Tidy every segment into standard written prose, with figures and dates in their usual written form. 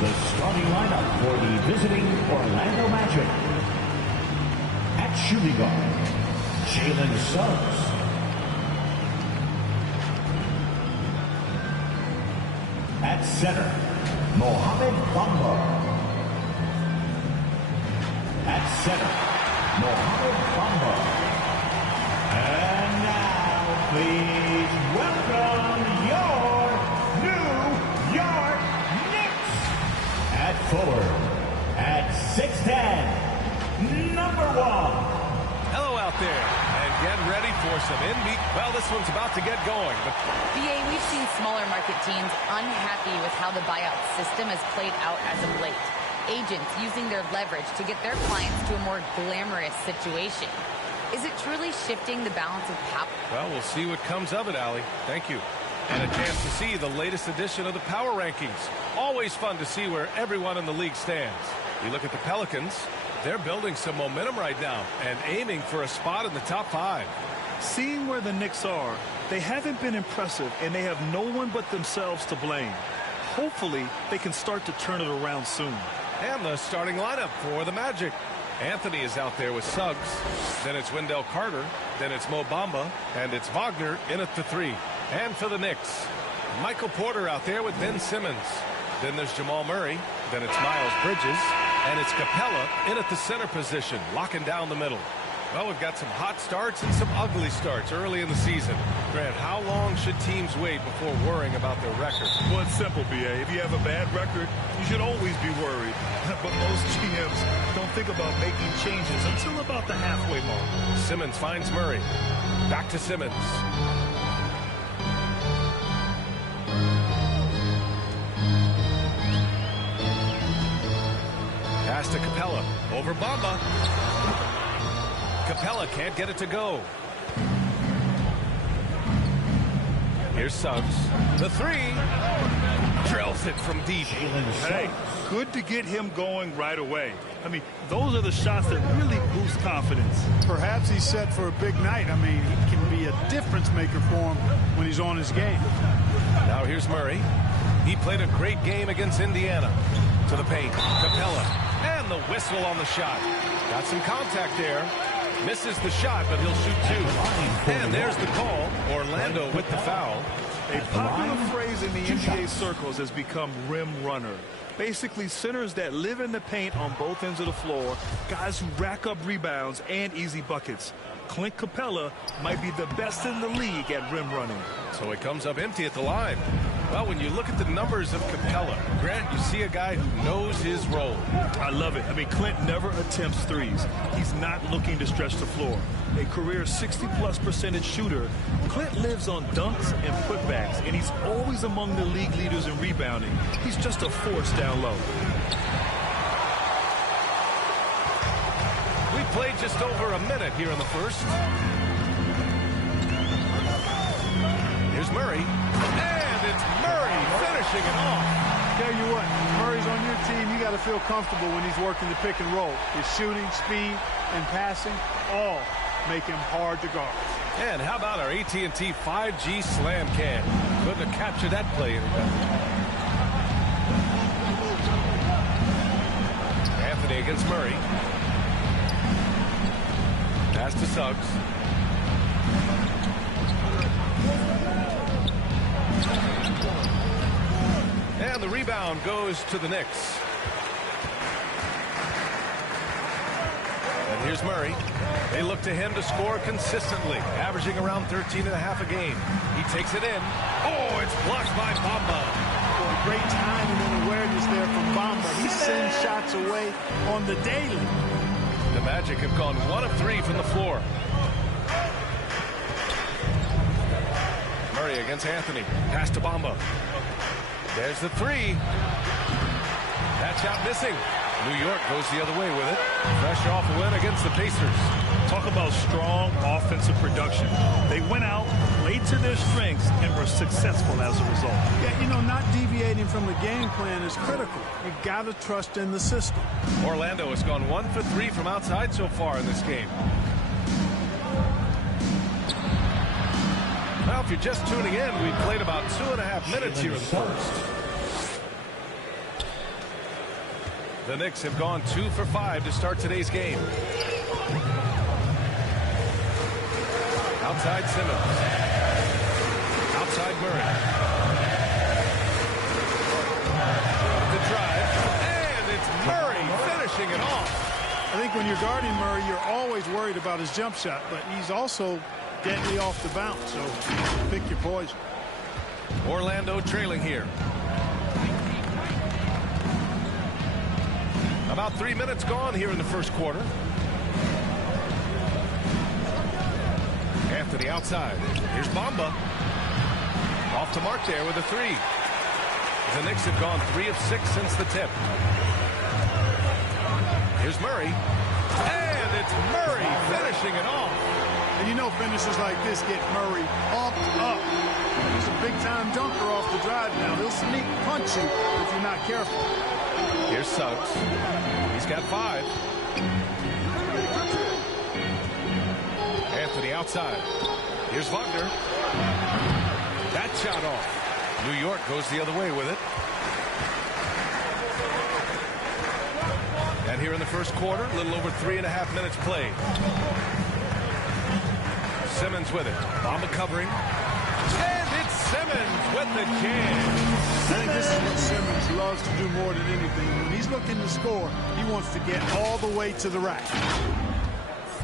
The starting lineup for the visiting Orlando Magic. At shooting guard, Jalen Suggs. At center, Mohamed Bamba. At center, Mohamed Bamba. And now, please welcome your New York Knicks. At forward, at 6'10", number 1. Hello out there, and get ready for some NBA. Well, this one's about to get going. But BA, we've seen smaller market teams unhappy with how the buyout system has played out as of late. Agents using their leverage to get their clients to a more glamorous situation. Is it truly shifting the balance of power? well, we'll see what comes of it, Allie. Thank you. And a chance to see the latest edition of the Power Rankings. Always fun to see where everyone in the league stands. You look at the Pelicans, they're building some momentum right now and aiming for a spot in the top 5. Seeing where the Knicks are, they haven't been impressive, and they have no one but themselves to blame. Hopefully, they can start to turn it around soon. And the starting lineup for the Magic. Anthony is out there with Suggs. Then it's Wendell Carter. Then it's Mo Bamba. And it's Wagner in at the 3. And for the Knicks, Michael Porter out there with Ben Simmons. Then there's Jamal Murray. Then it's Miles Bridges. And it's Capella in at the center position, locking down the middle. Well, we've got some hot starts and some ugly starts early in the season. Grant, how long should teams wait before worrying about their record? Well, it's simple, B.A. If you have a bad record, you should always be worried. But most GMs don't think about making changes until about the halfway mark. Simmons finds Murray. Back to Simmons. Pass to Capella. Over Bamba. Capella can't get it to go. Here's Suggs. The 3. Drills it from deep. Hey, good to get him going right away. I mean, those are the shots that really boost confidence. Perhaps he's set for a big night. I mean, he can be a difference maker for him when he's on his game. Now here's Murray. He played a great game against Indiana. To the paint. Capella. And the whistle on the shot. Got some contact there. Misses the shot, but he'll shoot 2. And there's the call. Orlando with the foul. A popular phrase in the NBA circles has become rim runner. Basically, centers that live in the paint on both ends of the floor, guys who rack up rebounds and easy buckets. Clint Capella might be the best in the league at rim running. So it comes up empty at the line. Well, when you look at the numbers of Capella, Grant, you see a guy who knows his role. I love it. I mean, Clint never attempts threes. He's not looking to stretch the floor. A career 60+% shooter, Clint lives on dunks and putbacks, and he's always among the league leaders in rebounding. He's just a force down low. We played just over a minute here in the first. Here's Murray. And it's Murray finishing it off. Tell you what, Murray's on your team. You got to feel comfortable when he's working the pick and roll. His shooting, speed, and passing all make him hard to guard. And how about our AT&T 5G slam cam? Couldn't have captured that play any better. Anthony against Murray. Pass to Suggs. And the rebound goes to the Knicks. And here's Murray. They look to him to score consistently, averaging around 13.5 a game. He takes it in. Oh, it's blocked by Bamba. Well, great timing and awareness there from Bamba. He sends shots away on the daily. The Magic have gone 1 of 3 from the floor. Murray against Anthony. Pass to Bamba. There's the 3. That shot missing. New York goes the other way with it. Fresh off a win against the Pacers. Talk about strong offensive production. They went out, played to their strengths, and were successful as a result. Yeah, you know, not deviating from the game plan is critical. You got to trust in the system. Orlando has gone 1 for 3 from outside so far in this game. Well, if you're just tuning in, we've played about 2.5 minutes here in the first. The Knicks have gone 2 for 5 to start today's game. Outside Simmons. Outside Murray. The drive. And it's Murray finishing it off. I think when you're guarding Murray, you're always worried about his jump shot, but he's also deadly off the bounce, so pick your poison. Orlando trailing here. About 3 minutes gone here in the first quarter. Anthony outside. Here's Bamba. Off to Mark there with a three. The Knicks have gone 3 of 6 since the tip. Here's Murray. And it's Murray finishing it off. And you know finishes like this get Murray pumped up. He's a big-time dunker off the drive now. He'll sneak punch you if you're not careful. Here's Suggs. He's got 5. Anthony outside. Here's Wagner. That shot off. New York goes the other way with it. And here in the first quarter, a little over 3.5 minutes played. Simmons with it. Bamba covering. And it's Simmons with the jam. I think this is what Simmons loves to do more than anything. When he's looking to score, he wants to get all the way to the rack.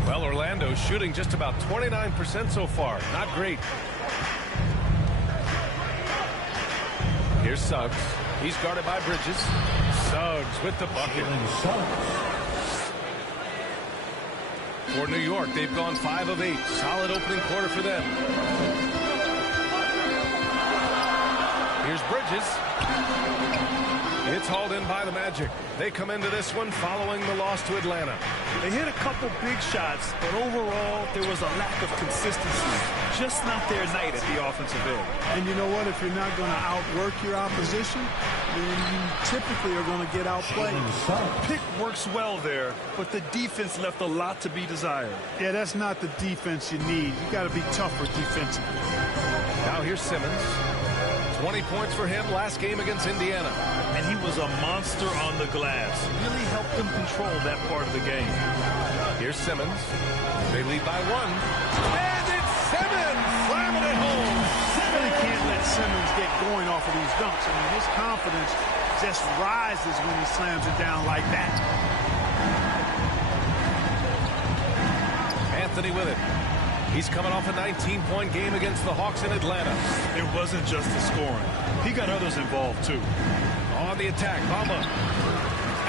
Well, Orlando's shooting just about 29% so far. Not great. Here's Suggs. He's guarded by Bridges. Suggs with the bucket. For New York, they've gone 5 of 8. Solid opening quarter for them. Here's Bridges. It's hauled in by the Magic. They come into this one following the loss to Atlanta. They hit a couple big shots, but overall, there was a lack of consistency. Just not their night at the offensive end. And you know what? If you're not going to outwork your opposition, then you typically are going to get outplayed. Pick works well there, but the defense left a lot to be desired. Yeah, that's not the defense you need. You got to be tougher defensively. Now here's Simmons. 20 points for him last game against Indiana. And he was a monster on the glass. Really helped them control that part of the game. Here's Simmons. They lead by 1. And it's Simmons slamming it home. You really can't let Simmons get going off of these dunks. I mean, his confidence just rises when he slams it down like that. Anthony with it. He's coming off a 19-point game against the Hawks in Atlanta. It wasn't just the scoring. He got others involved, too. On the attack, Bamba.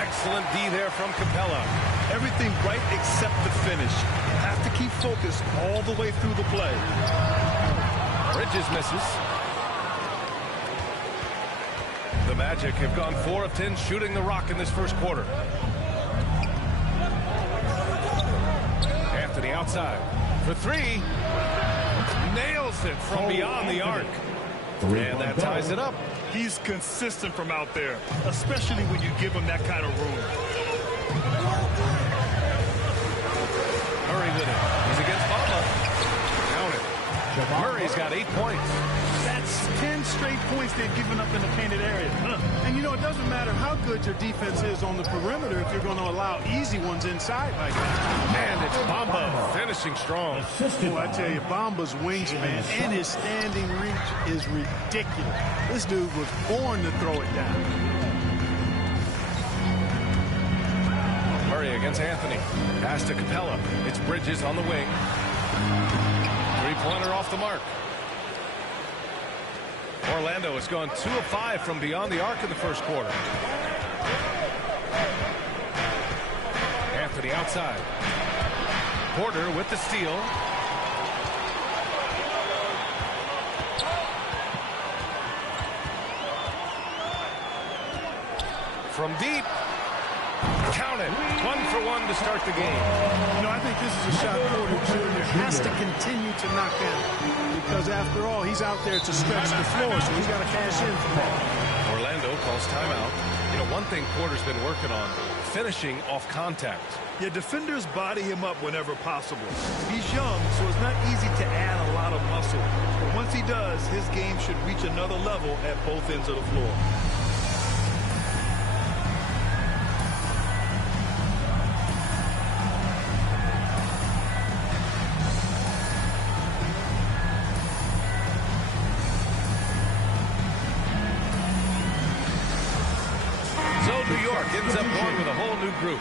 Excellent D there from Capella. Everything right except the finish. Have to keep focused all the way through the play. Bridges misses. The Magic have gone 4 of 10 shooting the rock in this first quarter. Anthony outside. For 3, nails it from beyond the arc. And that ties it up. He's consistent from out there, especially when you give him that kind of room. Murray with it. He's against Bamba. Count it. Murray's got 8 points. That's 10 straight points they've given up in the painted area. And you know, it doesn't matter how good your defense is on the perimeter if you're going to allow easy ones inside like that. And it's Bamba finishing strong. Boy, I tell you, Bamba's wingspan and his standing reach is ridiculous. This dude was born to throw it down. Murray against Anthony. Pass to Capella. It's Bridges on the wing. Three-pointer off the mark. Orlando has gone 2 of 5 from beyond the arc in the first quarter. Anthony outside. Porter with the steal. From deep. Count it. 1 for 1 to start the game. You know, I think this is a shot Porter Jr. has to continue to knock down. Because after all, he's out there to stretch the floor, so he's got to cash in from that. Orlando calls timeout. You know, one thing Porter's been working on, finishing off contact. Yeah, defenders body him up whenever possible. He's young, so it's not easy to add a lot of muscle. But once he does, his game should reach another level at both ends of the floor. New York ends up going with a whole new group.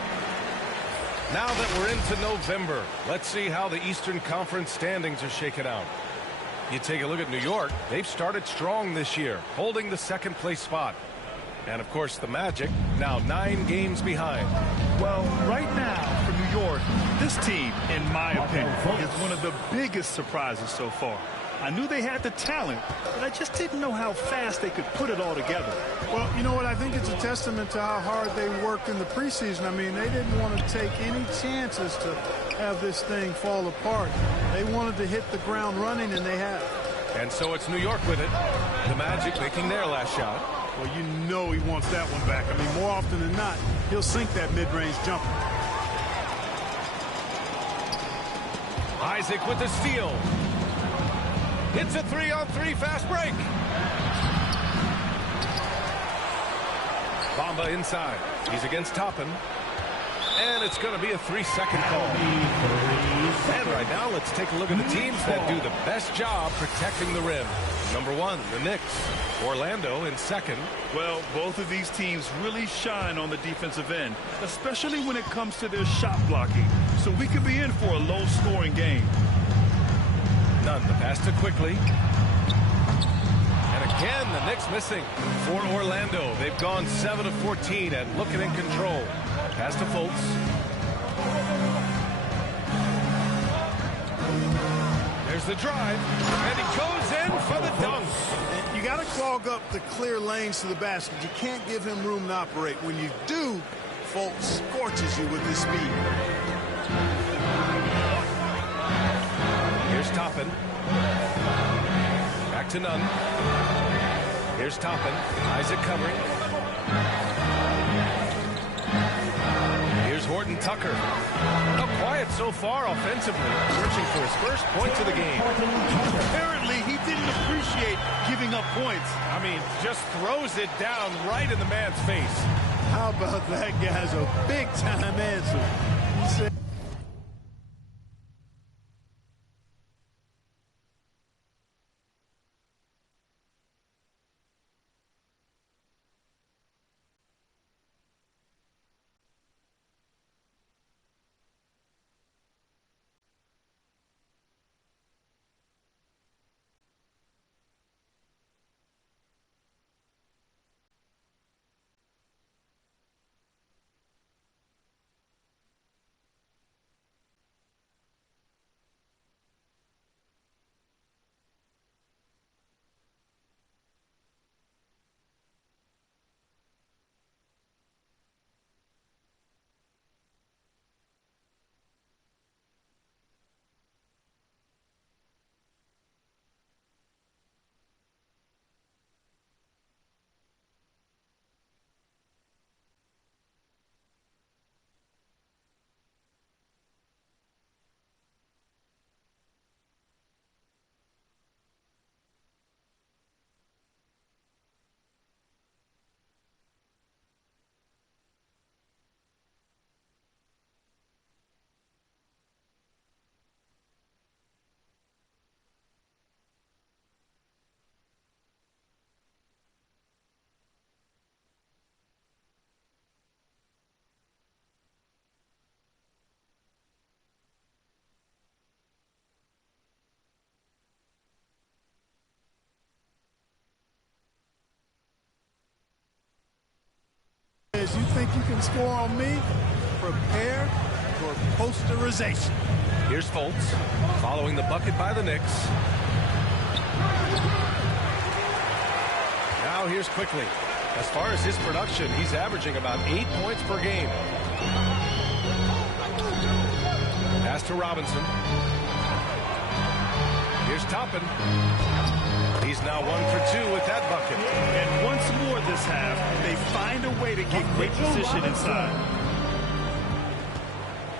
Now that we're into November, let's see how the Eastern Conference standings are shaken out. You take a look at New York. They've started strong this year, holding the second place spot. And, of course, the Magic, now 9 games behind. Well, right now for New York, this team, in my opinion, is one of the biggest surprises so far. I knew they had the talent, but I just didn't know how fast they could put it all together. Well, you know what? I think it's a testament to how hard they worked in the preseason. I mean, they didn't want to take any chances to have this thing fall apart. They wanted to hit the ground running, and they have. And so it's New York with it. The Magic making their last shot. Well, you know he wants that one back. I mean, more often than not, he'll sink that mid-range jumper. Isaac with the steal. It's a 3-on-3 fast break. Bamba inside. He's against Toppin. And it's going to be a 3-second call. And right now, let's take a look at the teams that do the best job protecting the rim. Number 1, the Knicks. Orlando in second. Well, both of these teams really shine on the defensive end, especially when it comes to their shot blocking. So we could be in for a low-scoring game. Nunn, the pass to quickly. And again, the Knicks missing. For Orlando, they've gone 7 of 14 and looking in control. Pass to Fultz. There's the drive, and he goes in for the dunk. You got to clog up the clear lanes to the basket. You can't give him room to operate. When you do, Fultz scorches you with his speed. Here's Toppin. Back to Nunn. Here's Toppin. Isaac covering. Here's Horton Tucker. How quiet so far offensively. Searching for his first points of the game. Apparently, he didn't appreciate giving up points. I mean, just throws it down right in the man's face. How about that guy's a big-time answer? He said, you think you can score on me? Prepare for posterization. Here's Fultz, following the bucket by the Knicks. Now here's quickly. As far as his production, he's averaging about 8 points per game. Pass to Robinson. Here's Toppin. He's now 1 for 2 with that bucket. And once more this half, they find a way to get great position inside.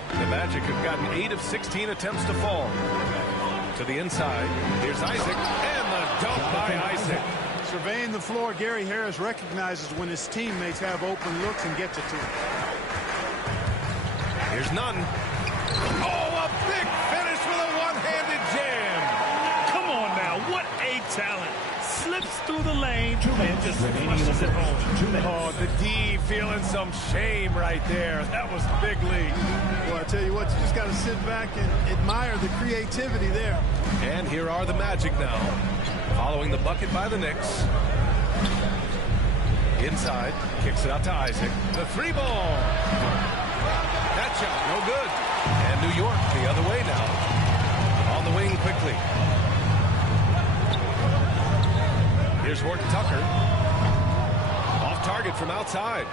The Magic have gotten 8 of 16 attempts to fall. To the inside. Here's Isaac. And the dunk by Isaac. Surveying the floor, Gary Harris recognizes when his teammates have open looks and gets it to him. Here's Nunn. Oh, a big finish with a one-handed jam. Come on now, what a talent. Slips through the lane game, 2 and minutes just remaining in the crushes it first. home. 2 minutes. Oh, the D feeling some shame right there. That was big league. Well, I tell you what, you just got to sit back and admire the creativity there. And here are the Magic now, following the bucket by the Knicks. Inside, kicks it out to Isaac. The 3 ball. That shot, no good. And New York the other way now. On the wing quickly. Here's Horton Tucker. Off target from outside.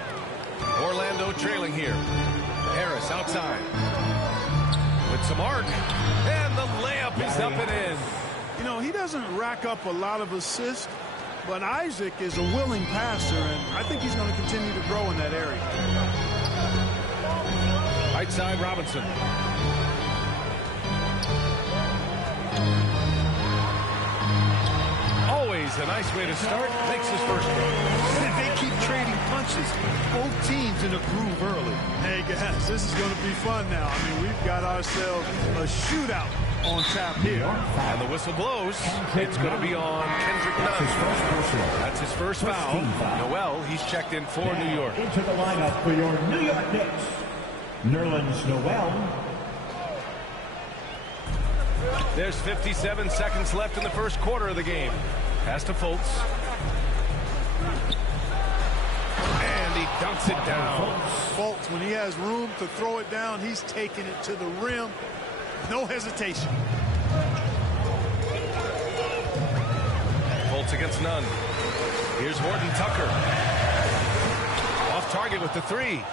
Orlando trailing here. Harris outside. With some arc. And the layup is up and in. You know, he doesn't rack up a lot of assists, but Isaac is a willing passer, and I think he's going to continue to grow in that area. Right side, Robinson. Always a nice way to start. Makes his first one. They keep trading punches. Both teams in a groove early. Hey, guys, this is going to be fun now. I mean, we've got ourselves a shootout on tap here. And the whistle blows. It's going to be on Kendrick That's his Nunn. first personal. That's his first foul. Team foul. Noel, he's checked in for New York. Into the lineup for your New York Knicks, Nerlens Noel. There's 57 seconds left in the first quarter of the game. Pass to Fultz. And he dunks it down. Fultz, when he has room to throw it down, he's taking it to the rim. No hesitation. Fultz against Nunn. Here's Horton Tucker. Off target with the 3.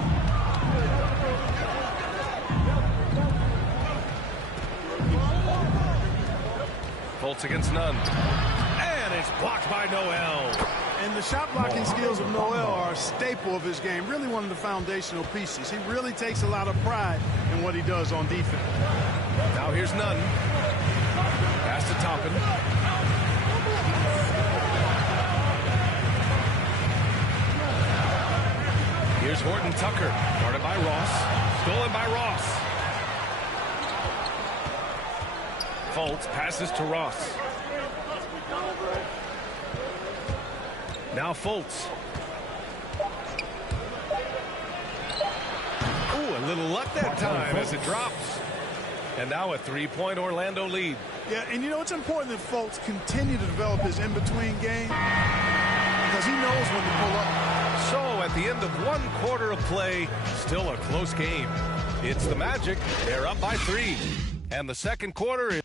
Fultz against Nunn. And it's blocked by Noel. And the shot blocking skills of Noel are a staple of his game, really one of the foundational pieces. He really takes a lot of pride in what he does on defense. Now here's Nunn. Pass to Toppin. Here's Horton Tucker. Guarded by Ross. Stolen by Ross. Fultz passes to Ross. Now Fultz. Ooh, a little luck that time as it drops. And now a 3-point Orlando lead. Yeah, and you know, it's important that Fultz continue to develop his in-between game because he knows when to pull up. So at the end of 1 quarter of play, still a close game. It's the Magic. They're up by 3. And the second quarter is...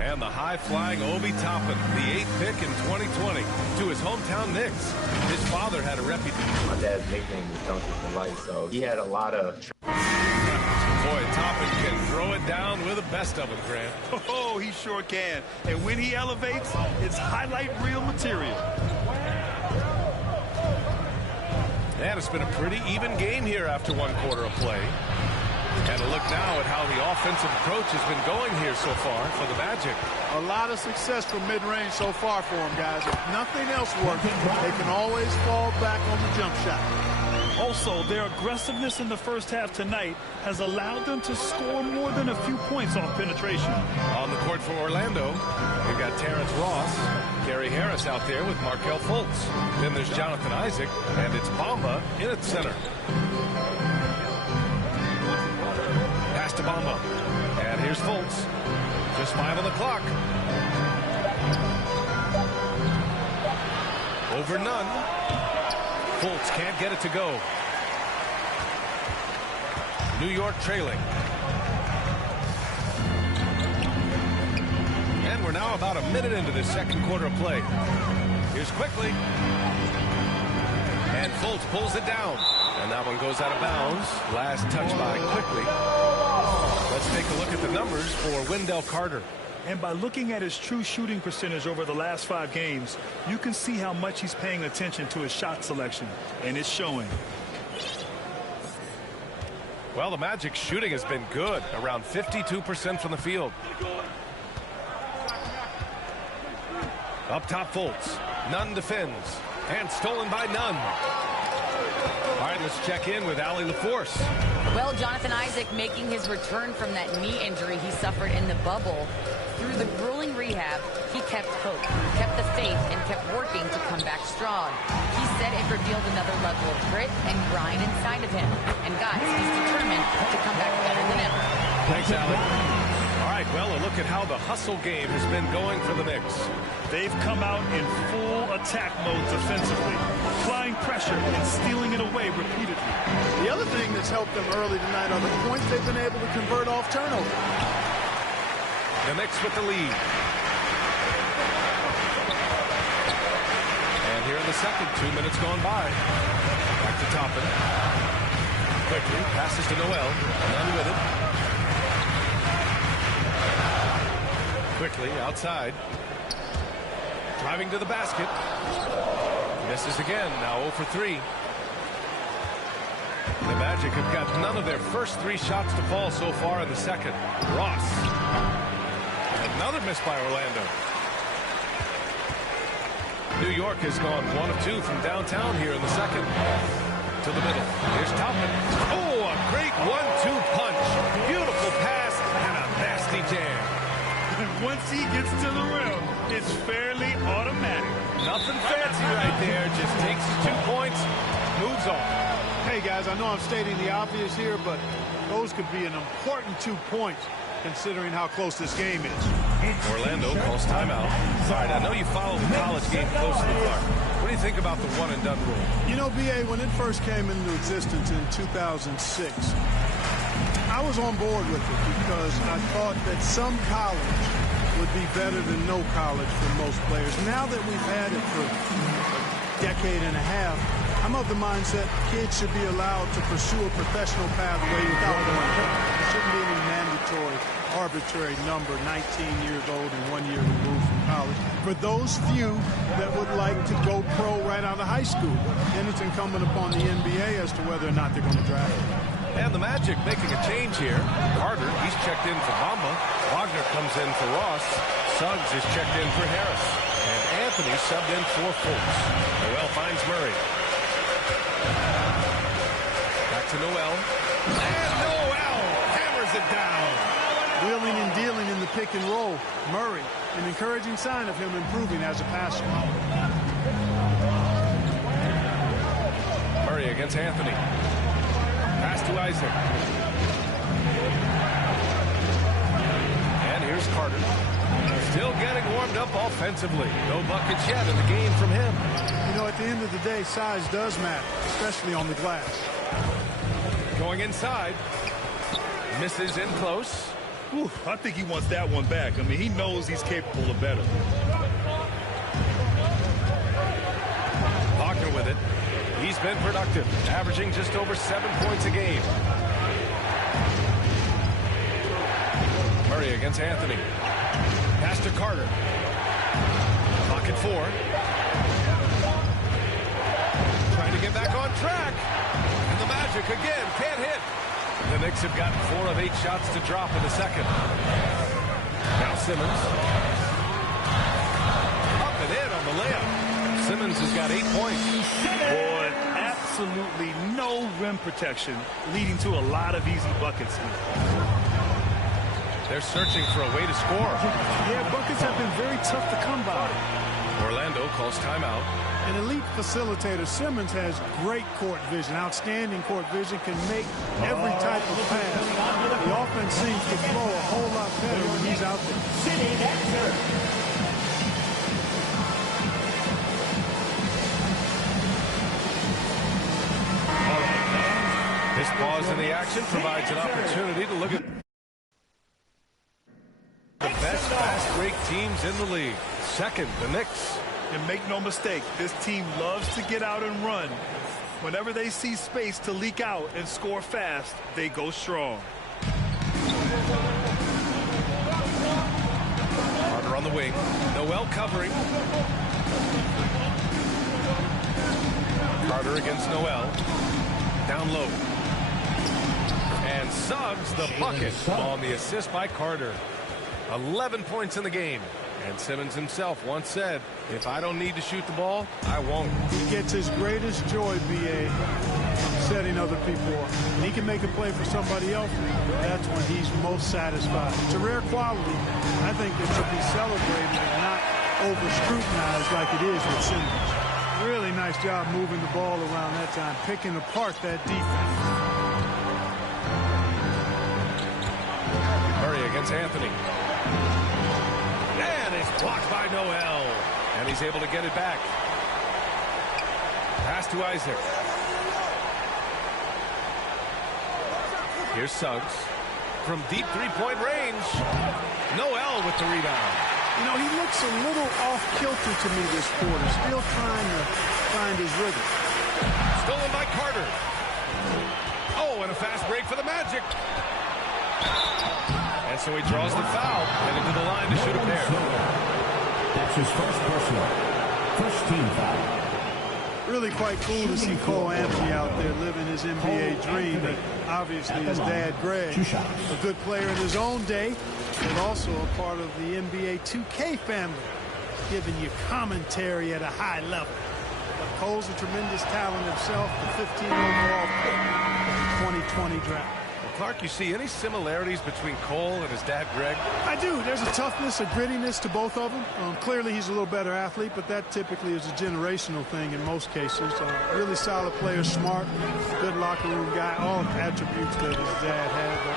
And the high-flying Obi Toppin, the 8th pick in 2020, to his hometown Knicks. His father had a reputation. My dad's nickname was Donkey for Life, so he had a lot of... Boy, Toppin can throw it down with the best of them, Grant. Oh, he sure can. And when he elevates, it's highlight reel material. And it's been a pretty even game here after 1 quarter of play. And a look now at how the offensive approach has been going here so far for the Magic. A lot of success from mid-range so far for them, guys. If nothing else works, they can always fall back on the jump shot. Also, their aggressiveness in the first half tonight has allowed them to score more than a few points off penetration. On the court for Orlando, we've got Terrence Ross, Gary Harris out there with Markelle Fultz. Then there's Jonathan Isaac, and it's Bamba in at center. Pass to Bamba. And here's Fultz. Just 5 on the clock. Over Nunn. Fultz can't get it to go. New York trailing. And we're now about a minute into this second quarter of play. Here's Quickly. And Fultz pulls it down. And that one goes out of bounds. Last touch by Quickly. Let's take a look at the numbers for Wendell Carter. And by looking at his true shooting percentage over the last 5 games, you can see how much he's paying attention to his shot selection, and it's showing. Well, the Magic's shooting has been good, around 52% from the field. Up top, Fultz. Nunn defends, and stolen by Nunn. All right, let's check in with Allie LaForce. Well, Jonathan Isaac making his return from that knee injury he suffered in the bubble. Through Through the grueling rehab, he kept hope, kept the faith, and kept working to come back strong. He said it revealed another level of grit and grind inside of him. And guys, he's determined to come back better than ever. Thanks, Alec. All right, well, a look at how the hustle game has been going for the Knicks. They've come out in full attack mode defensively, applying pressure and stealing it away repeatedly. The other thing that's helped them early tonight are the points they've been able to convert off turnover. The Knicks with the lead. And here in the second, 2 minutes gone by. Back to Toppin. Quickly, passes to Noel. None with it. Quickly, outside. Driving to the basket. Misses again, now 0 for 3. The Magic have got none of their first 3 shots to fall so far in the second. Ross. Another miss by Orlando. New York has gone 1 of 2 from downtown here in the second. To the middle. Here's Toppin. Oh, a great 1-2 punch. Beautiful pass and a nasty jam. And once he gets to the rim, it's fairly automatic. Nothing fancy right there. Just takes his 2 points, moves on. Hey, guys, I know I'm stating the obvious here, but those could be an important 2 points considering how close this game is. Orlando calls timeout. All right, I know you follow the college game closely, Clark. What do you think about the one-and-done rule? You know, B.A., when it first came into existence in 2006, I was on board with it because I thought that some college would be better than no college for most players. Now that we've had it for a decade and a half, I'm of the mindset kids should be allowed to pursue a professional pathway without going to college. There shouldn't be any mandatory, arbitrary number, 19 years old and 1 year removed from college. For those few that would like to go pro right out of high school, then it's incumbent upon the NBA as to whether or not they're going to draft them. And the Magic making a change here. Carter, he's checked in for Bamba. Wagner comes in for Ross. Suggs is checked in for Harris. And Anthony subbed in for Fultz. Noel finds Murray. Back to Noel. And Noel hammers it down. Wheeling and dealing in the pick and roll. Murray, an encouraging sign of him improving as a passer. Murray against Anthony. Pass to Isaac. And here's Carter. Still getting warmed up offensively. No buckets yet in the game from him. You know, at the end of the day, size does matter, especially on the glass. Going inside. Misses in close. Whew, I think he wants that one back. I mean, he knows he's capable of better. Wagner with it. He's been productive, averaging just over 7 points a game. Murray against Anthony. Pass to Carter. Clock at 4. Trying to get back on track. And the Magic again can't hit. The Knicks have gotten 4 of 8 shots to drop in the second. Now Simmons. Up and in on the layup. Simmons has got 8 points. Boy, absolutely no rim protection, leading to a lot of easy buckets. They're searching for a way to score. Yeah, buckets have been very tough to come by. Orlando calls timeout. An elite facilitator, Simmons has great court vision, outstanding court vision, can make every type of pass. The offense seems to flow a whole lot better when he's out there. Sitting at third. This pause in the action provides an opportunity to look at the best fast break teams in the league. Second, the Knicks. And make no mistake, this team loves to get out and run. Whenever they see space to leak out and score fast, they go strong. Carter on the wing. Noel covering. Carter against Noel. Down low. And Suggs the bucket on the assist by Carter. 11 points in the game. And Simmons himself once said, if I don't need to shoot the ball, I won't. He gets his greatest joy, B.A., from setting other people up. He can make a play for somebody else. That's when he's most satisfied. It's a rare quality. I think it should be celebrated and not over-scrutinized like it is with Simmons. Really nice job moving the ball around that time, picking apart that defense. Murray against Anthony. And it's blocked by Noel. And he's able to get it back. Pass to Isaac. Here's Suggs. From deep three-point range. Noel with the rebound. You know, he looks a little off-kilter to me this quarter, still trying to find his rhythm. Stolen by Carter. Oh, and a fast break for the Magic. And so he draws the foul, heading to the line to shoot a pair. That's his first personal. First team foul. Really quite cool to see Cole Anthony out there living his NBA dream. And obviously his dad, Greg, a good player in his own day, but also a part of the NBA 2K family, giving you commentary at a high level. But Cole's a tremendous talent himself, the 15th overall pick in the 2020 draft. Clark, you see any similarities between Cole and his dad, Greg? I do. There's a toughness, a grittiness to both of them. Clearly, he's a little better athlete, but that typically is a generational thing in most cases. Really solid player, smart, good locker room guy, all attributes that his dad had. But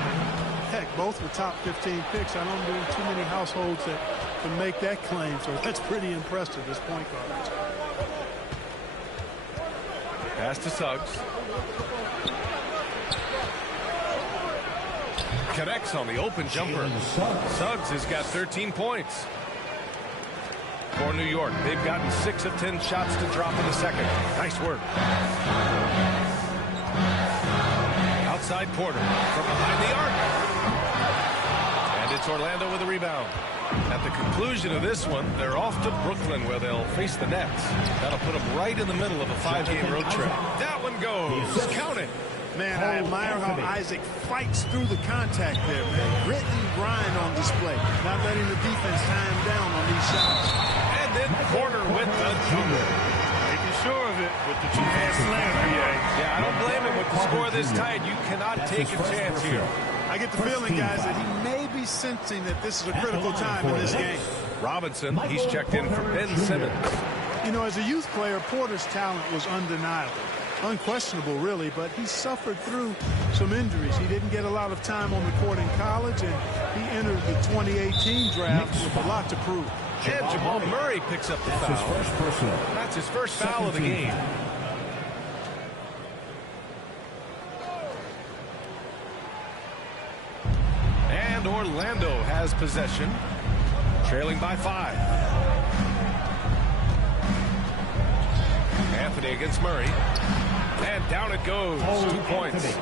heck, both were top 15 picks. I don't know too many households that can make that claim, so that's pretty impressive as point guards. Pass to Suggs. Connects on the open jumper. Suggs has got 13 points. For New York, they've gotten 6 of 10 shots to drop in the second. Nice work. Outside Porter from behind the arc. And it's Orlando with a rebound. At the conclusion of this one, they're off to Brooklyn where they'll face the Nets. That'll put them right in the middle of a 5-game road trip. That one goes. Count it. Man, I admire how Isaac fights through the contact there, man. Grit and grind on display. Not letting the defense tie him down on these shots. And then Porter with the jumper. Making sure of it with the two-hand slam, PA. Yeah, I don't blame him with the score this tight. You cannot take a chance here. I get the feeling, guys, that he may be sensing that this is a critical time in this game. Robinson, he's checked in for Ben Simmons. You know, as a youth player, Porter's talent was undeniable. Unquestionable, really, but he suffered through some injuries. He didn't get a lot of time on the court in college, and he entered the 2018 draft with a lot to prove. And Jamal Murray picks up the foul. That's his first foul of the game. And Orlando has possession, trailing by 5. Anthony against Murray. And down it goes. 2 points.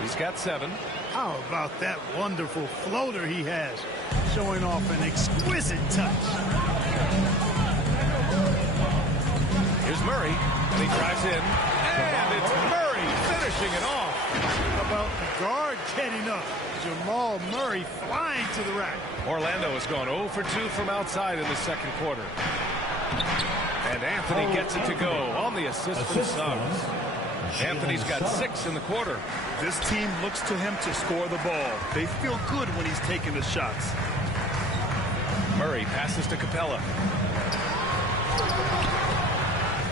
He's got 7. How about that wonderful floater he has, showing off an exquisite touch. Here's Murray. He drives in. And it's Murray finishing it off. How about the guard getting up? Jamal Murray flying to the rack. Orlando has gone 0 for 2 from outside in the second quarter. And Anthony gets it to go on the assist from Suggs. Anthony's got 6 in the quarter. This team looks to him to score the ball. They feel good when he's taking the shots. Murray passes to Capella.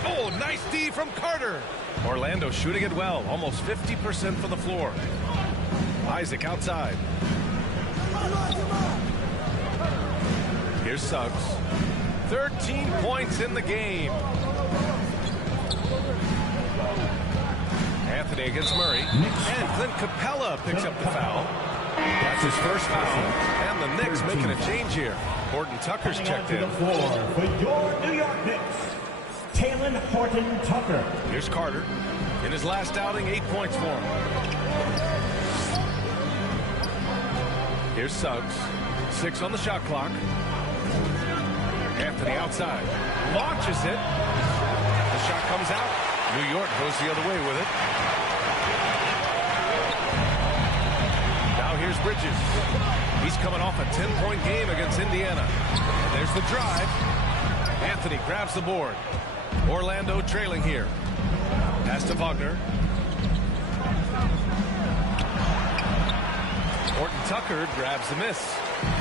Oh, nice D from Carter. Orlando shooting it well, almost 50% from the floor. Isaac outside. Here's Suggs. 13 points in the game. Anthony against Murray. And Clint Capella picks up the foul. That's his first foul. And the Knicks making a change here. Horton Tucker's checked in. For your New York Knicks, Talen Horton-Tucker. Here's Carter. In his last outing, 8 points for him. Here's Suggs. 6 on the shot clock. Anthony outside. Launches it. The shot comes out. New York goes the other way with it. Now here's Here's Bridges. He's coming off a 10-point game against Indiana. And there's the drive. Anthony grabs the board. Orlando trailing here. Pass to Wagner. Horton Tucker grabs the miss.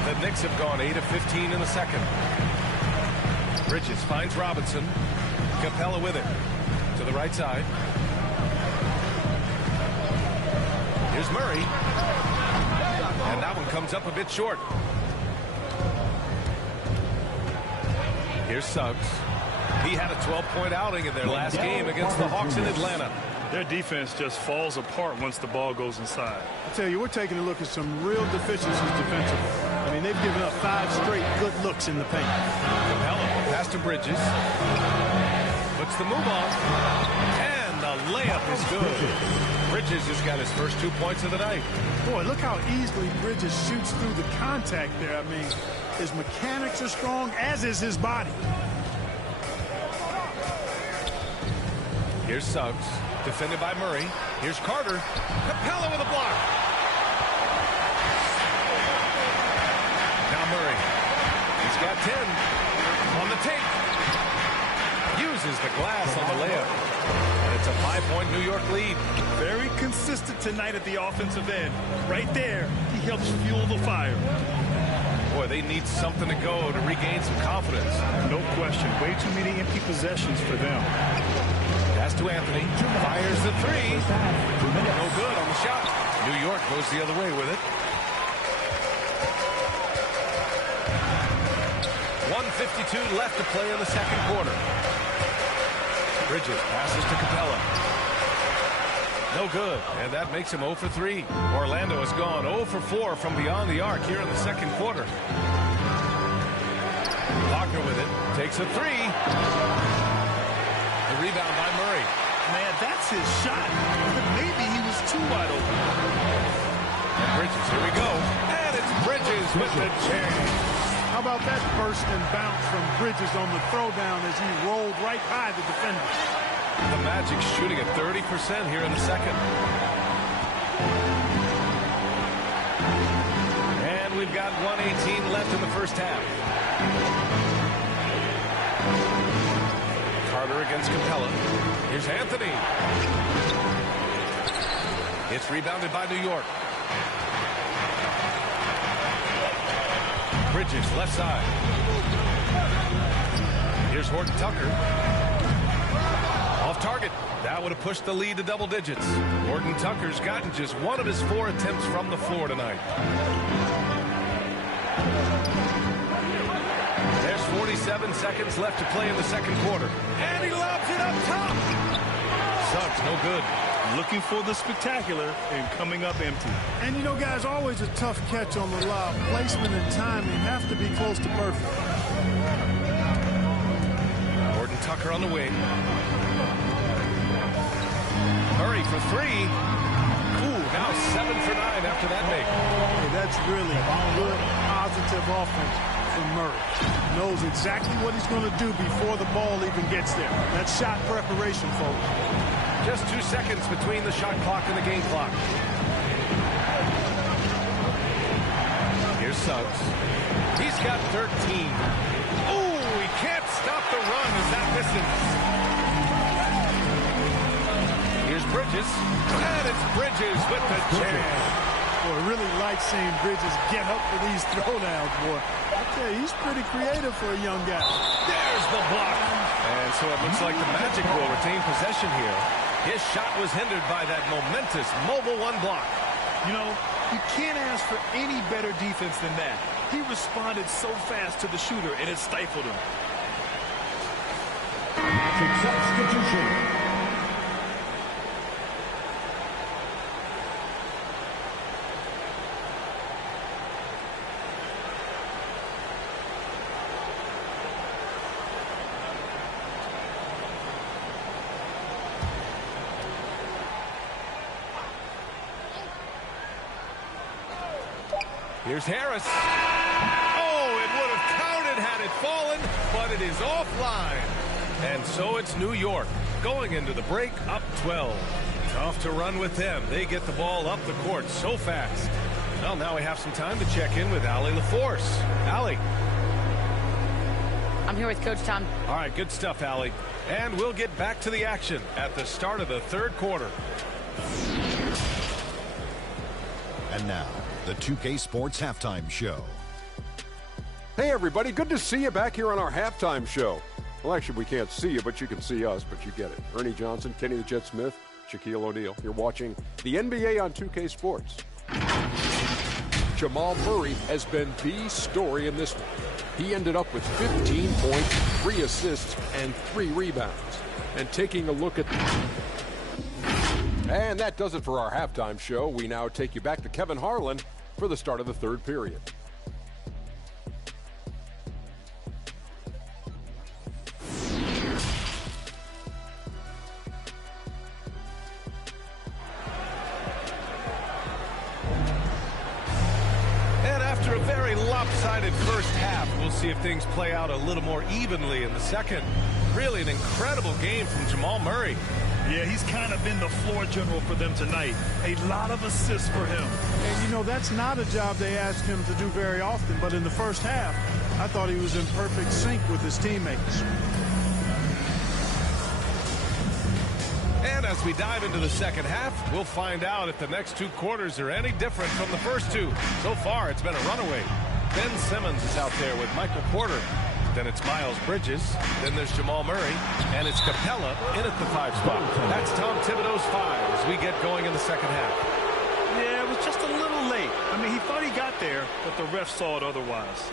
The Knicks have gone 8 of 15 in the second. Bridges finds Robinson. Capella with it. To the right side. Here's Murray. And that one comes up a bit short. Here's Suggs. He had a 12-point outing in their last game against the Hawks in Atlanta. Their defense just falls apart once the ball goes inside. I tell you, we're taking a look at some real deficiencies defensively. I mean, they've given up 5 straight good looks in the paint. Capella pass to Bridges. Puts the move on. And the layup is good. Bridges has got his first 2 points of the night. Boy, look how easily Bridges shoots through the contact there. I mean, his mechanics are strong, as is his body. Here's Suggs, defended by Murray. Here's Carter. Capella with a block. Now Murray. He's got 10 on the tape. Uses the glass on the layup. And it's a 5-point New York lead. Very consistent tonight at the offensive end. Right there, he helps fuel the fire. Boy, they need something to go to regain some confidence. No question. Way too many empty possessions for them. Pass to Anthony. Fires the 3. No good on the shot. New York goes the other way with it. 1:52 left to play in the second quarter. Bridges passes to Capella. No good, and that makes him 0 for 3. Orlando has gone 0 for 4 from beyond the arc here in the second quarter. Wagner with it, takes a 3. The rebound by Murray. Man, that's his shot. Maybe he was too wide open. And Bridges, here we go. And it's Bridges with the jam. How about that burst and bounce from Bridges on the throwdown as he rolled right by the defender? The Magic shooting at 30% here in the second. And we've got 1:18 left in the first half. Carter against Capella. Here's Anthony. It's rebounded by New York. Bridges, left side. Here's Horton Tucker. Off target. That would have pushed the lead to double digits. Horton Tucker's gotten just 1 of his 4 attempts from the floor tonight. There's 47 seconds left to play in the second quarter. And he lobs it up top. Suggs, no good. Looking for the spectacular and coming up empty. And you know, guys, always a tough catch on the lob. Placement and timing have to be close to perfect. Horton Tucker on the wing. Murray for 3. Ooh, now 7 for 9 after that make. Hey, that's really good, positive offense from Murray. Knows exactly what he's going to do before the ball even gets there. That's shot preparation, folks. Just 2 seconds between the shot clock and the game clock. Here's Suggs. He's got 13. Ooh, he can't stop the run as that misses. Here's Bridges. And it's Bridges with the jam. Boy, I really like seeing Bridges get up for these throwdowns, boy. I tell you, he's pretty creative for a young guy. There's the block. And so it looks like the Magic will retain possession here. His shot was hindered by that momentous mobile 1 block. You know, you can't ask for any better defense than that. He responded so fast to the shooter, and it stifled him. Substitution. Here's Harris. Oh, it would have counted had it fallen, but it is offline. And so it's New York going into the break up 12. Tough to run with them. They get the ball up the court so fast. Well, now we have some time to check in with Allie LaForce. Allie. I'm here with Coach Tom. All right, good stuff, Allie. And we'll get back to the action at the start of the third quarter. And now, the 2K Sports Halftime Show. Hey, everybody. Good to see you back here on our halftime show. Well, actually, we can't see you, but you can see us, but you get it. Ernie Johnson, Kenny the Jet Smith, Shaquille O'Neal. You're watching the NBA on 2K Sports. Jamal Murray has been the story in this one. He ended up with 15 points, 3 assists, and 3 rebounds. And taking a look at... And that does it for our halftime show. We now take you back to Kevin Harlan for the start of the third period. After a very lopsided first half, we'll see if things play out a little more evenly in the second. Really an incredible game from Jamal Murray. Yeah, he's kind of been the floor general for them tonight. A lot of assists for him. And, you know, that's not a job they ask him to do very often. But in the first half, I thought he was in perfect sync with his teammates. And as we dive into the second half, we'll find out if the next 2 quarters are any different from the first 2. So far, it's been a runaway. Ben Simmons is out there with Michael Porter. Then it's Miles Bridges. Then there's Jamal Murray. And it's Capella in at the 5 spot. That's Tom Thibodeau's 5 as we get going in the second half. Yeah, it was just a little late. I mean, he thought he got there, but the ref saw it otherwise.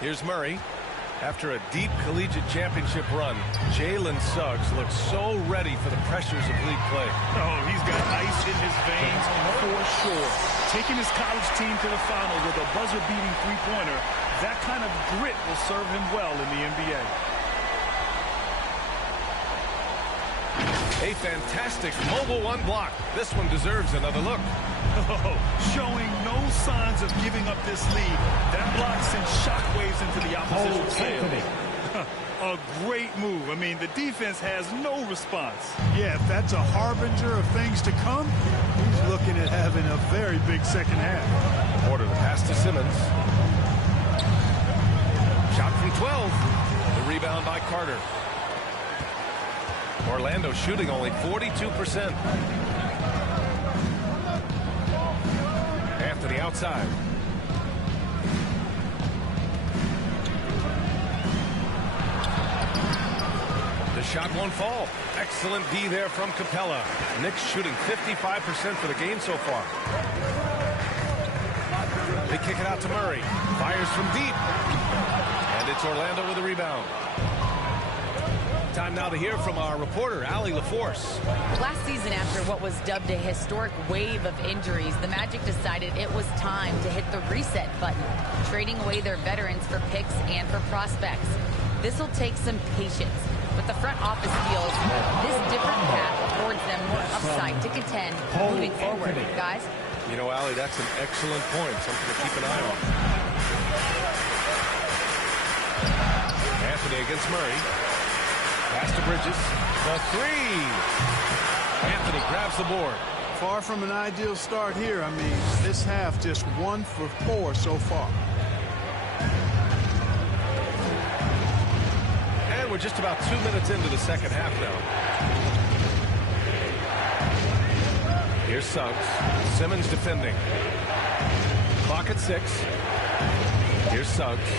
Here's Murray. After a deep collegiate championship run, Jalen Suggs looks so ready for the pressures of league play. Oh, he's got ice in his veins for sure. Taking his college team to the final with a buzzer-beating three-pointer, that kind of grit will serve him well in the NBA. A fantastic mobile 1 block. This one deserves another look. Oh, showing no signs of giving up this lead. That block sends shockwaves into the opposition sails. A great move. I mean, the defense has no response. Yeah, if that's a harbinger of things to come, he's looking at having a very big second half. Porter the pass to Simmons. Shot from 12. The rebound by Carter. Orlando shooting only 42%. Anthony outside. The shot won't fall. Excellent D there from Capella. Knicks shooting 55% for the game so far. They kick it out to Murray. Fires from deep. And it's Orlando with a rebound. Time now to hear from our reporter, Allie LaForce. Last season, after what was dubbed a historic wave of injuries, the Magic decided it was time to hit the reset button, trading away their veterans for picks and for prospects. This will take some patience, but the front office feels this different path affords them more upside to contend moving forward. Guys? You know, Allie, that's an excellent point. Something to keep an eye on. Anthony against Murray. Pass to Bridges. The 3. Anthony grabs the board. Far from an ideal start here. I mean, this half just 1 for 4 so far. And we're just about 2 minutes into the second half now. Here's Suggs. Simmons defending. Clock at 6. Here's Suggs.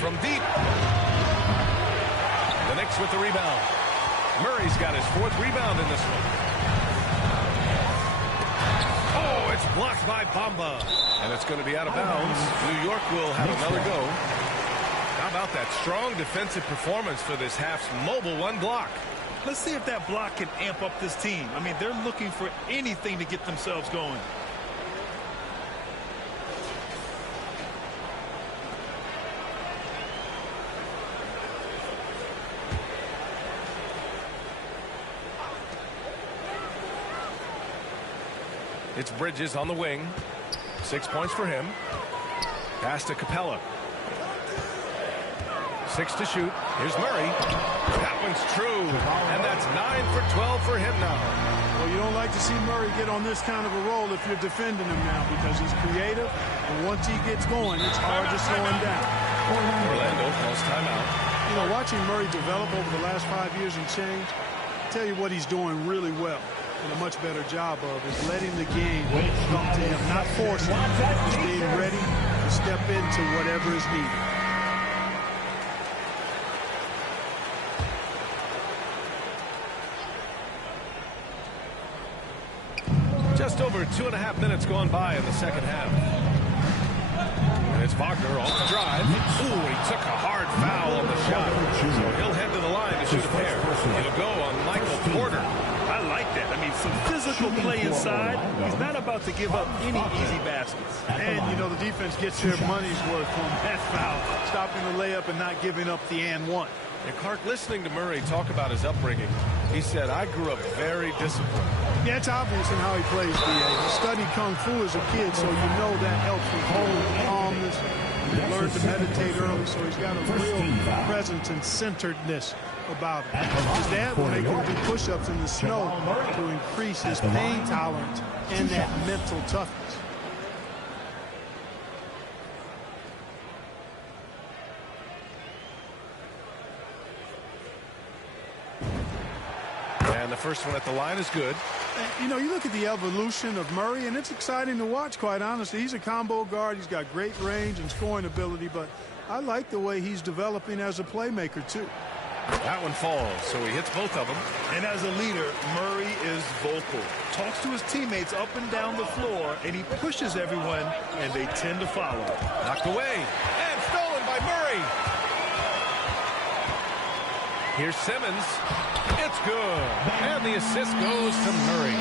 From deep. The Knicks with the rebound. Murray's got his 4th rebound in this one. Oh, it's blocked by Bamba. And it's going to be out of bounds. New York will have another go. How about that strong defensive performance for this half's mobile 1 block? Let's see if that block can amp up this team. I mean, they're looking for anything to get themselves going. It's Bridges on the wing. 6 points for him. Pass to Capella. 6 to shoot. Here's Murray. That one's true. And that's 9 for 12 for him now. Well, you don't like to see Murray get on this kind of a roll if you're defending him now because he's creative, and once he gets going, it's hard to slow him down. Orlando calls timeout. You know, watching Murray develop over the last 5 years and change, I tell you what he's doing really well and a much better job of is letting the game come to him, not forcing him, just being ready to step into whatever is needed. Just over 2.5 minutes gone by in the second half. And it's Wagner off the drive. Ooh, he took a hard foul on the shot. So he'll head to the line to shoot a pair. It'll go on Michael Porter. I like that. I mean, some physical play inside. He's not about to give up any easy baskets. And, you know, the defense gets their money's worth from that foul, stopping the layup and not giving up the and one. And Clark, listening to Murray talk about his upbringing, he said, I grew up very disciplined. Yeah, it's obvious in how he plays, D.A. He studied Kung Fu as a kid, so you know that helps with whole calmness. He learned to meditate early, so he's got a real presence and centeredness about him. His dad will make him do push-ups in the snow to increase his pain tolerance and that mental toughness. And the first one at the line is good. You know, you look at the evolution of Murray, and it's exciting to watch, quite honestly. He's a combo guard. He's got great range and scoring ability, but I like the way he's developing as a playmaker, too. That one falls, so he hits both of them. And as a leader, Murray is vocal. Talks to his teammates up and down the floor, and he pushes everyone, and they tend to follow. Knocked away, and stolen by Murray. Here's Simmons. It's good. And the assist goes to Murray.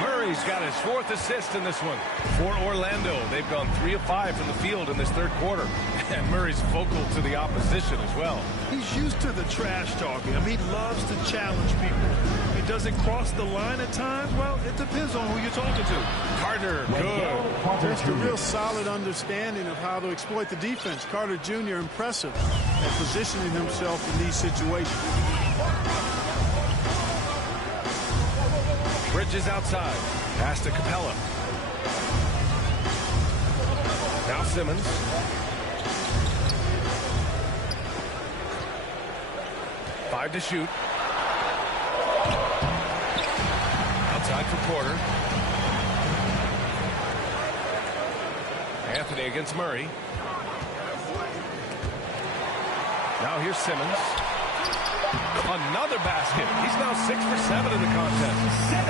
Murray's got his 4th assist in this one. For Orlando, they've gone 3 of 5 from the field in this third quarter. And Murray's vocal to the opposition as well. He's used to the trash talking. I mean, he loves to challenge people. He doesn't cross the line at times. Well, it depends on who you're talking to. Carter, good. Just a real solid understanding of how to exploit the defense. Carter Jr. impressive at positioning himself in these situations. Bridges outside. Pass to Capella. Now Simmons. Five to shoot. Outside for Porter. Anthony against Murray. Now here's Simmons. Another basket. He's now 6 for 7 in the contest.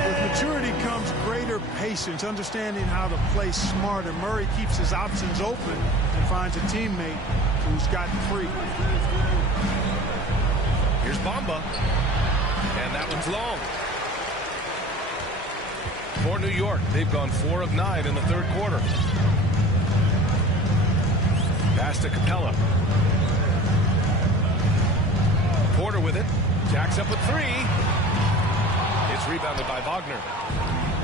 With maturity comes greater patience, understanding how to play smarter. Murray keeps his options open and finds a teammate who's gotten free. Here's Bamba. And that one's long. For New York, they've gone 4 of 9 in the third quarter. Pass to Capella. Porter with it. Jacks up with 3. It's rebounded by Wagner.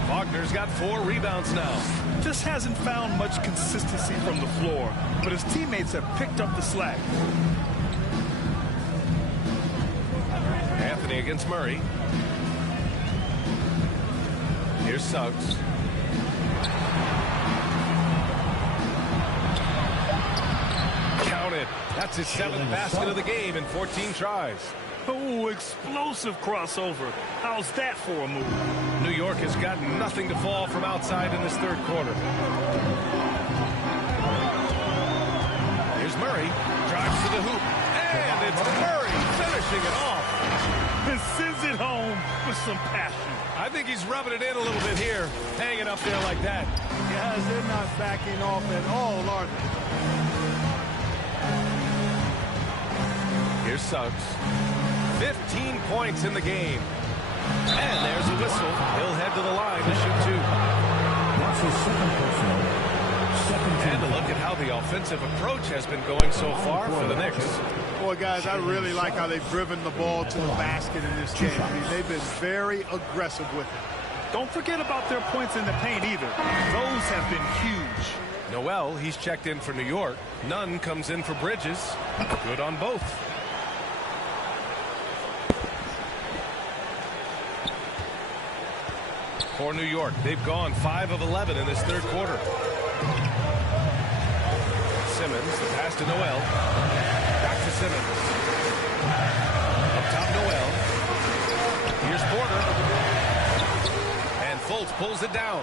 Wagner's got 4 rebounds now. Just hasn't found much consistency from the floor, but his teammates have picked up the slack. Anthony against Murray. Here's Suggs. Count it. That's his 7th basket of the game in 14 tries. Oh, explosive crossover. How's that for a move? New York has got nothing to fall from outside in this third quarter. Here's Murray. Drives to the hoop. And it's Murray finishing it off. And sends it home with some passion. I think he's rubbing it in a little bit here. Hanging up there like that. Guys, they're not backing off at all, are they? Here's Suggs. 15 points in the game. And there's a whistle. He'll head to the line to shoot 2. That's his second personal. And a look at how the offensive approach has been going so far for the Knicks. Boy, guys, I really like how they've driven the ball to the basket in this game. I mean, they've been very aggressive with it. Don't forget about their points in the paint either. Those have been huge. Noel, he's checked in for New York. Nunn comes in for Bridges. Good on both. for New York. They've gone 5 of 11 in this third quarter. Simmons, the pass to Noel. Back to Simmons. Up top, Noel. Here's Porter. And Fultz pulls it down.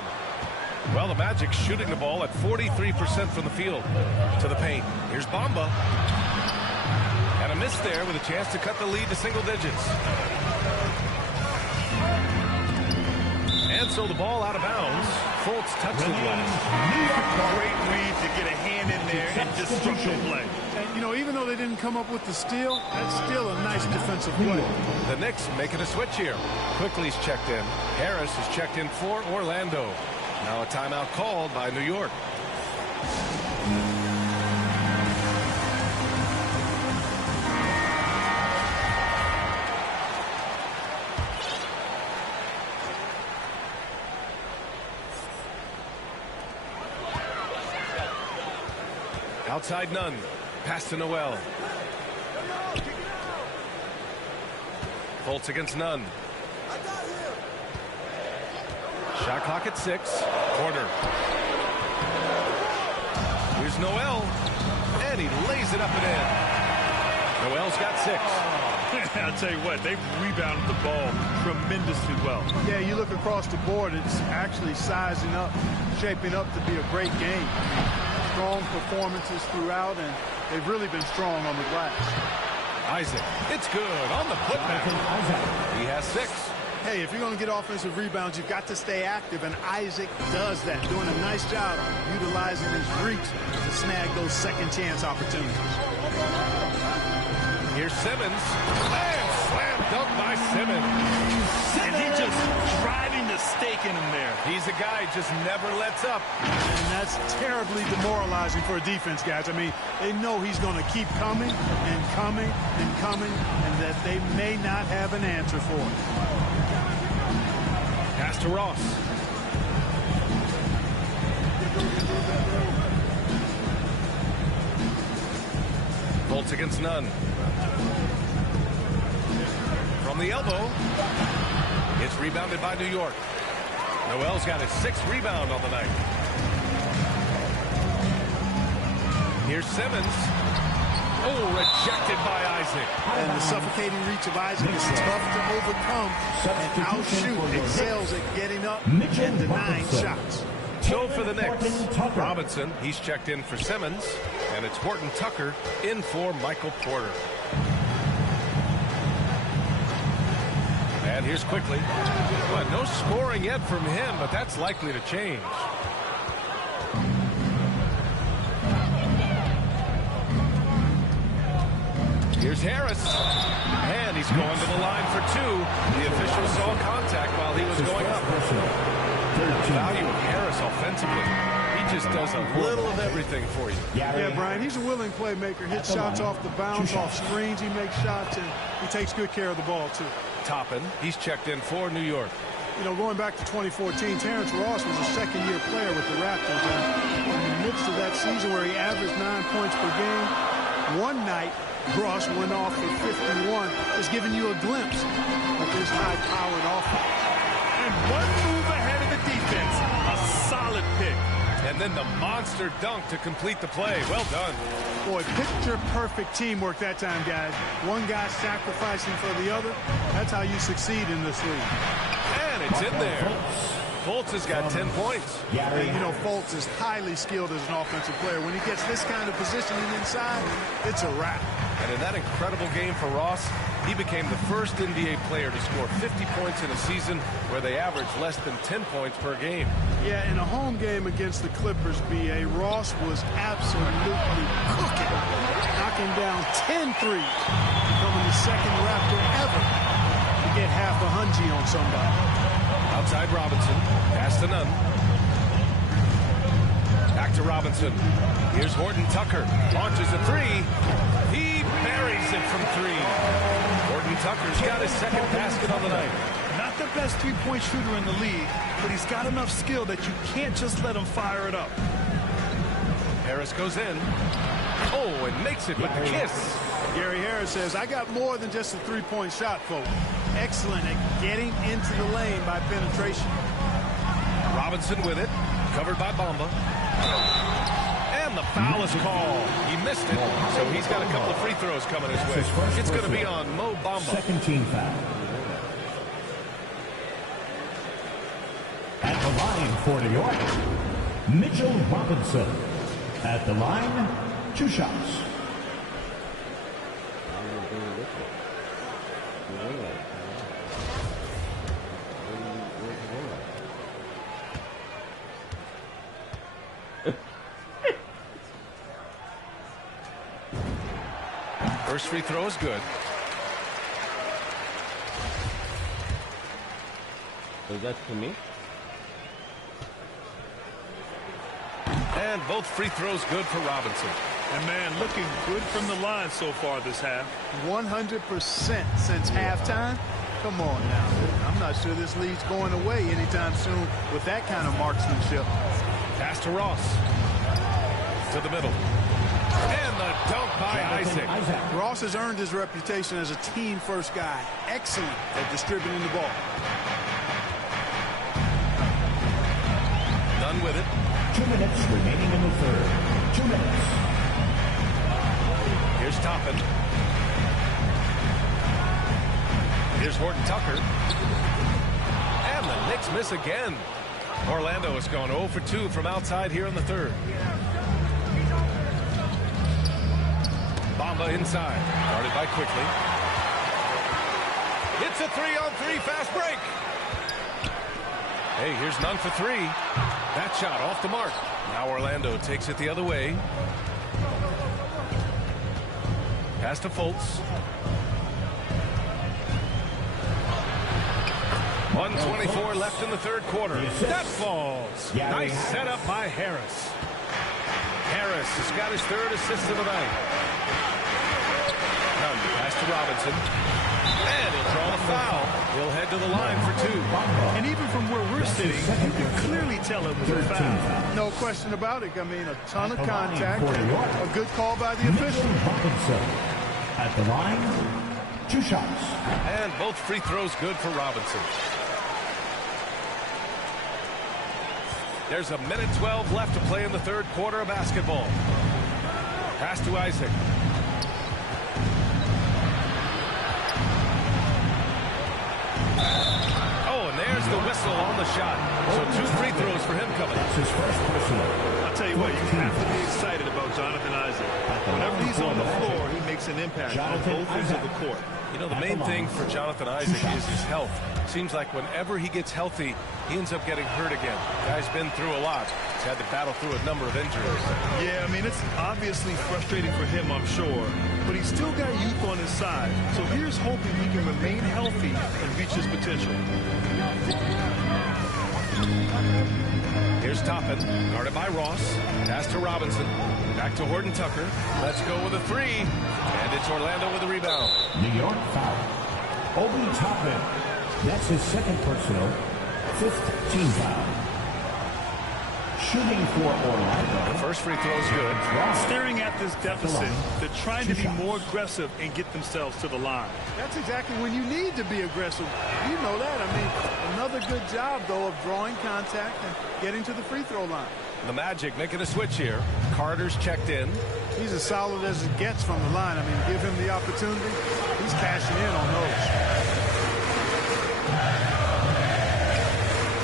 Well, the Magic shooting the ball at 43% from the field to the paint. Here's Bamba. And a miss there with a chance to cut the lead to single digits. And so the ball out of bounds. Fultz touched it last. Great read to get a hand in there and disrupt the play. And, you know, even though they didn't come up with the steal, that's still a nice defensive play. The Knicks making a switch here. Quickly's checked in. Harris is checked in for Orlando. Now a timeout called by New York. Outside Nunn. Pass to Noel. Fultz against Nunn. Shot clock at 6. Porter. Here's Noel. And he lays it up and in. Noel's got 6. I'll tell you what, they've rebounded the ball tremendously well. Yeah, you look across the board, it's actually sizing up, shaping up to be a great game. Strong performances throughout, and they've really been strong on the glass. Isaac, it's good on the putback. He has 6. Hey, if you're going to get offensive rebounds, you've got to stay active, and Isaac does that, doing a nice job utilizing his reach to snag those second chance opportunities. Here's Simmons. And slam dunk by Simmons. And he just driving the stake in him there. He's a guy who just never lets up. And that's terribly demoralizing for a defense, guys. I mean, they know he's going to keep coming and coming and coming, and that they may not have an answer for it. Pass to Ross. Fultz against Nunn. From the elbow. It's rebounded by New York. Noel's got his 6th rebound on the night. Here's Simmons. Oh, rejected by Isaac. And the suffocating reach of Isaac is tough to overcome. And outshoot excels at getting up and denying shots. So for the Knicks, Robinson, he's checked in for Simmons. And it's Horton Tucker in for Michael Porter. And here's Quickly. But no scoring yet from him, but that's likely to change. Here's Harris. And he's going to the line for 2. The official saw contact while he was going up. The value of Harris offensively. He just does a little of everything for you. Yeah, Brian, he's a willing playmaker. Hits shots off the bounce, off screens. He makes shots, and he takes good care of the ball, too. Toppin, he's checked in for New York. You know, going back to 2014, Terrence Ross was a second-year player with the Raptors. And in the midst of that season where he averaged 9 points per game, one night Ross went off for 51, just giving you a glimpse of his high-powered offense. And one move ahead of the defense, a solid pick. And then the monster dunk to complete the play. Well done. Boy, picture-perfect teamwork that time, guys. One guy sacrificing for the other. That's how you succeed in this league. And it's in there. Fultz has got 10 points. And, you know, Fultz is highly skilled as an offensive player. When he gets this kind of positioning inside, it's a wrap. And in that incredible game for Ross, he became the first NBA player to score 50 points in a season where they averaged less than 10 points per game. Yeah, in a home game against the Clippers, B.A., Ross was absolutely cooking, knocking down 10 threes, becoming the second Raptor ever to get half a hunchie on somebody. Outside Robinson, pass to Nunn. Back to Robinson. Here's Horton Tucker, launches a 3. He buries it from 3. Horton Tucker's got his 2nd basket on the night. Not the best three-point shooter in the league, but he's got enough skill that you can't just let him fire it up. Harris goes in. Oh, and makes it with the kiss. Gary Harris says, I got more than just a three-point shot, folks. Excellent at getting into the lane by penetration. Robinson with it. Covered by Bamba. And the foul is called. He missed it, so he's got a couple of free throws coming his way. It's going to be on Mo Bamba. Second team foul. At the line for New York, Mitchell Robinson. At the line, 2 shots. First free throw is good. Is that to me? And both free throws good for Robinson. And, man, looking good from the line so far this half. 100% since halftime. Come on now. I'm not sure this lead's going away anytime soon with that kind of marksmanship. Pass to Ross. To the middle. And the dunk by Isaac. Ross has earned his reputation as a team-first guy. Excellent at distributing the ball. None with it. 2 minutes remaining in the third. 2 minutes. Here's Toppin. Here's Horton Tucker. And the Knicks miss again. Orlando has gone 0 for 2 from outside here in the third. Bamba inside. Guarded by Quickly. It's a 3-on-3 fast break. Hey, here's none for 3. That shot off the mark. Now Orlando takes it the other way. Pass to Fultz. 1:24 left in the third quarter. That falls. Nice setup by Harris. Harris has got his 3rd assist of the night. Pass to Robinson. And he'll draw the foul. He'll head to the line for 2. And even from where we're sitting, you can clearly tell it was a foul. No question about it. I mean, a ton of contact. A good call by the official. At the line, 2 shots. And both free throws good for Robinson. There's 1:12 left to play in the third quarter of basketball. Pass to Isaac. Oh, and there's the whistle on the shot. So 2 free throws for him coming. That's his first personal. I'll tell you what, you have to be excited about Jonathan Isaac. Whenever he's on the floor, he makes an impact on both ends of the court. You know, the main thing for Jonathan Isaac is his health. Seems like whenever he gets healthy, he ends up getting hurt again. Guy's been through a lot. He's had to battle through a number of injuries. Yeah, I mean, it's obviously frustrating for him, I'm sure. But he's still got youth on his side. So here's hoping he can remain healthy and reach his potential. Here's Toppin, guarded by Ross. Pass to Robinson. Back to Horton Tucker. Let's go with a 3. And it's Orlando with a rebound. New York foul. Obi Toppin. That's his 2nd personal. 5th team foul. Shooting for Orlando. The first free throw is good. Staring at this deficit, they're trying to be more aggressive and get themselves to the line. That's exactly when you need to be aggressive. You know that. I mean, another good job, though, of drawing contact and getting to the free throw line. The Magic making a switch here. Carter's checked in. He's as solid as it gets from the line. I mean, give him the opportunity. He's cashing in on those.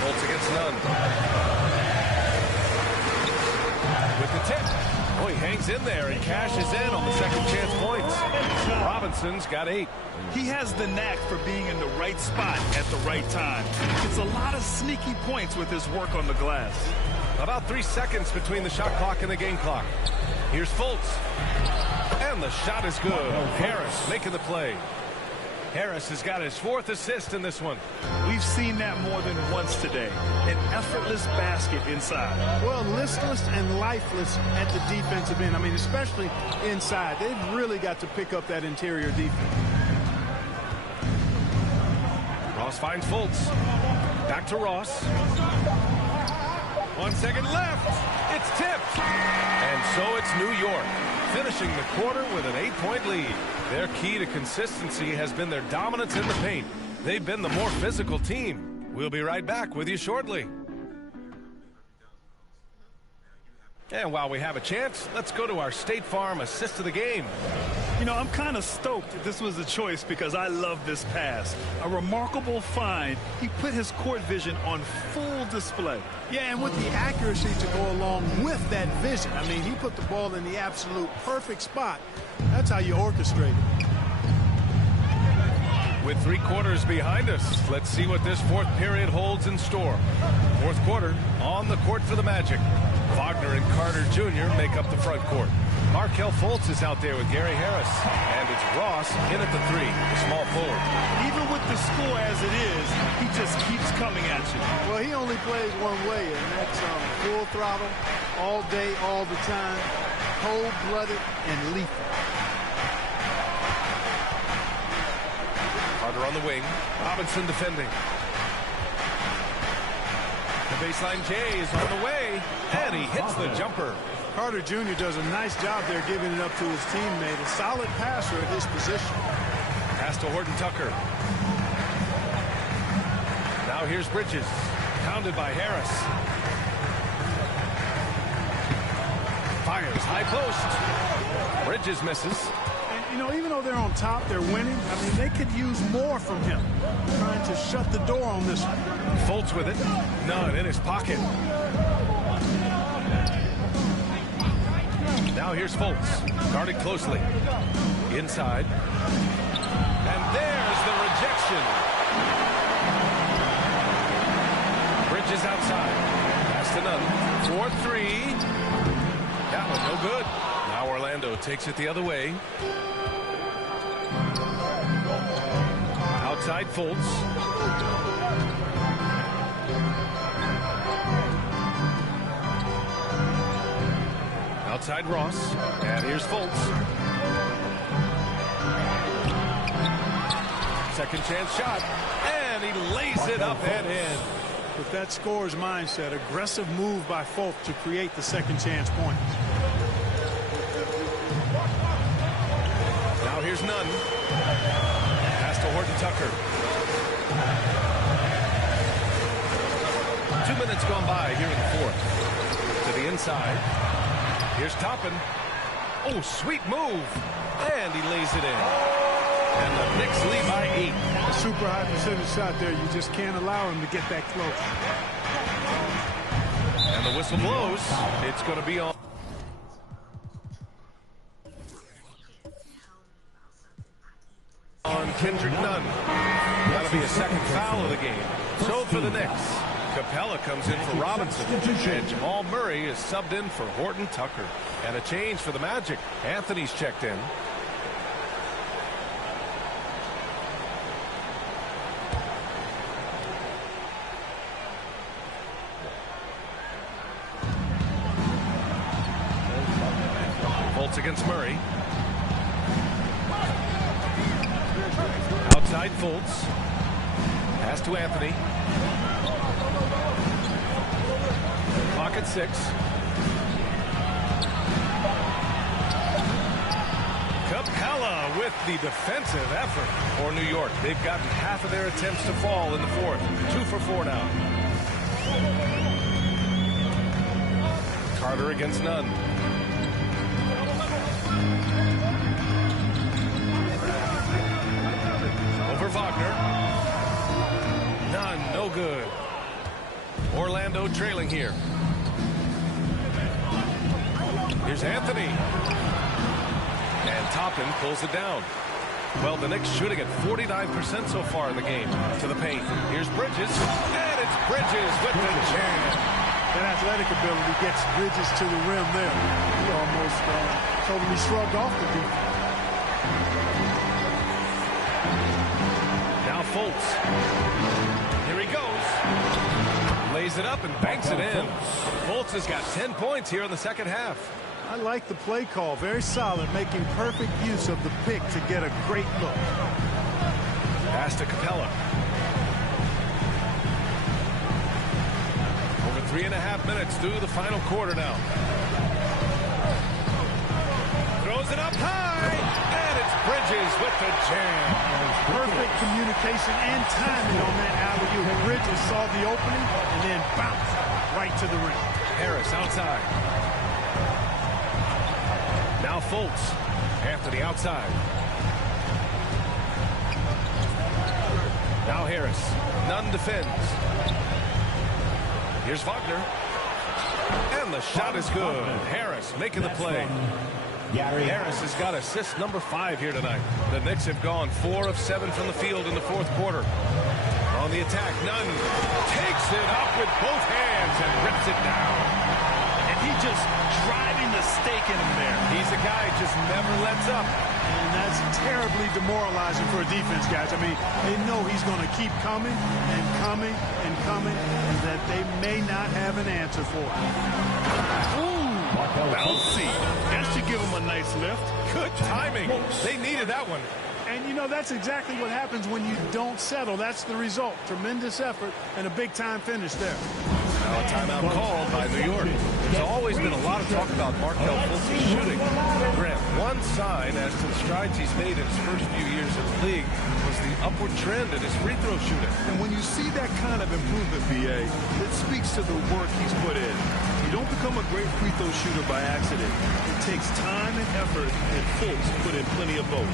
Colts against none. With the tip. Oh, he hangs in there and cashes in on the second chance points. Robinson's got 8. He has the knack for being in the right spot at the right time. It's a lot of sneaky points with his work on the glass. About 3 seconds between the shot clock and the game clock. Here's Fultz. And the shot is good. Harris making the play. Harris has got his 4th assist in this one. We've seen that more than once today. An effortless basket inside. Well, listless and lifeless at the defensive end. I mean, especially inside. They've really got to pick up that interior defense. Ross finds Fultz. Back to Ross. 1 second left. It's tipped. And so it's New York, finishing the quarter with an 8-point lead. Their key to consistency has been their dominance in the paint. They've been the more physical team. We'll be right back with you shortly. And while we have a chance, let's go to our State Farm assist of the game. You know, I'm kind of stoked that this was a choice because I love this pass. A remarkable find. He put his court vision on full display. Yeah, and with the accuracy to go along with that vision. I mean, he put the ball in the absolute perfect spot. That's how you orchestrate it. With 3 quarters behind us, let's see what this fourth period holds in store. Fourth quarter, on the court for the Magic. Wagner and Carter Jr. make up the front court. Markelle Fultz is out there with Gary Harris. And it's Ross in at the 3, the small forward. Even with the score as it is, he just keeps coming at you. Well, he only plays one way, and that's full throttle, all day, all the time, cold-blooded and lethal. Carter on the wing. Robinson defending. The baseline J is on the way, and he hits the jumper. Carter Jr. does a nice job there giving it up to his teammate. A solid passer at his position. Pass to Horton Tucker. Now here's Bridges. Pounded by Harris. Fires high post. Bridges misses. And, you know, even though they're on top, they're winning. I mean, they could use more from him. Trying to shut the door on this one. Fultz with it. None in his pocket. Now here's Fultz. Guarded closely. Inside. And there's the rejection. Bridges outside. Pass to Nunn. 4-3. That one no good. Now Orlando takes it the other way. Outside Fultz. Outside Ross. And here's Fultz. Second chance shot. And he lays it up and in. With that scorer's mindset, aggressive move by Fultz to create the second chance point. Now here's Nunn. Pass to Horton Tucker. 2 minutes gone by here in the fourth. To the inside. Here's Toppin. Oh, sweet move. And he lays it in. And the Knicks lead by 8. A super high percentage shot there. You just can't allow him to get that close. And the whistle blows. It's going to be on. On Kendrick Nunn. That'll be a second foul of the game. So for the Knicks, Capella comes in for Robinson. And Jamal Murray is subbed in for Horton Tucker. And a change for the Magic. Anthony's checked in. Fultz against Murray. Outside Fultz. Pass to Anthony. Clock at 6. Capella with the defensive effort for New York. They've gotten half of their attempts to fall in the fourth. 2 for 4 now. Carter against Nunn. Over Wagner. Nunn, no good. Orlando trailing here. Here's Anthony. And Toppin pulls it down. Well, the Knicks shooting at 49% so far in the game. To the paint. Here's Bridges. And it's Bridges with the jam. That athletic ability gets Bridges to the rim there. He almost totally shrugged off the defense. Now Fultz. Here he goes. Lays it up and banks it in. Fultz has got 10 points here in the second half. I like the play call. Very solid, making perfect use of the pick to get a great look. Pass to Capella. Over 3.5 minutes through the final quarter now. Throws it up high. And it's Bridges with the jam. Perfect communication and timing on that alley-oop. Bridges saw the opening and then bounced right to the rim. Harris outside. Now Fultz. Anthony outside. Now Harris. Nunn defends. Here's Wagner. And the shot is good. Harris making the play. Harris has got assist number 5 here tonight. The Knicks have gone 4 of 7 from the field in the fourth quarter. On the attack, Nunn takes it up with both hands and rips it down. And he just driving the stake in him there. He's a guy who just never lets up. And that's terribly demoralizing for a defense, guys. I mean, they know he's going to keep coming and coming and coming, and that they may not have an answer for it. Bouncy. That should give him a nice lift. Good timing. They needed that one. And, you know, that's exactly what happens when you don't settle. That's the result. Tremendous effort and a big-time finish there. Now a timeout called by New York. There's always been a lot of talk about Markelle Fultz's shooting. Grant, one sign as to the strides he's made in his first few years in the league was the upward trend in his free throw shooting. And when you see that kind of improvement, B.A., it speaks to the work he's put in. You don't become a great free throw shooter by accident. It takes time and effort, and Fultz put in plenty of both.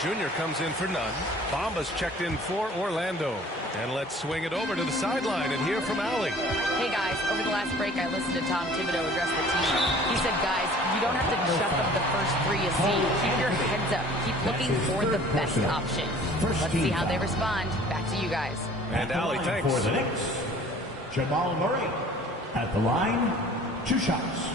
Jr. comes in for Nunn. Bamba's checked in for Orlando. And let's swing it over to the sideline and hear from Allie. Hey, guys. Over the last break, I listened to Tom Thibodeau address the team. He said, guys, you don't have to chuck up the first 3 you see. Keep your heads up. Keep looking for the best option. Let's see how they respond. Back to you guys. And Allie, thanks. For the Knicks, Jamal Murray at the line, 2 shots.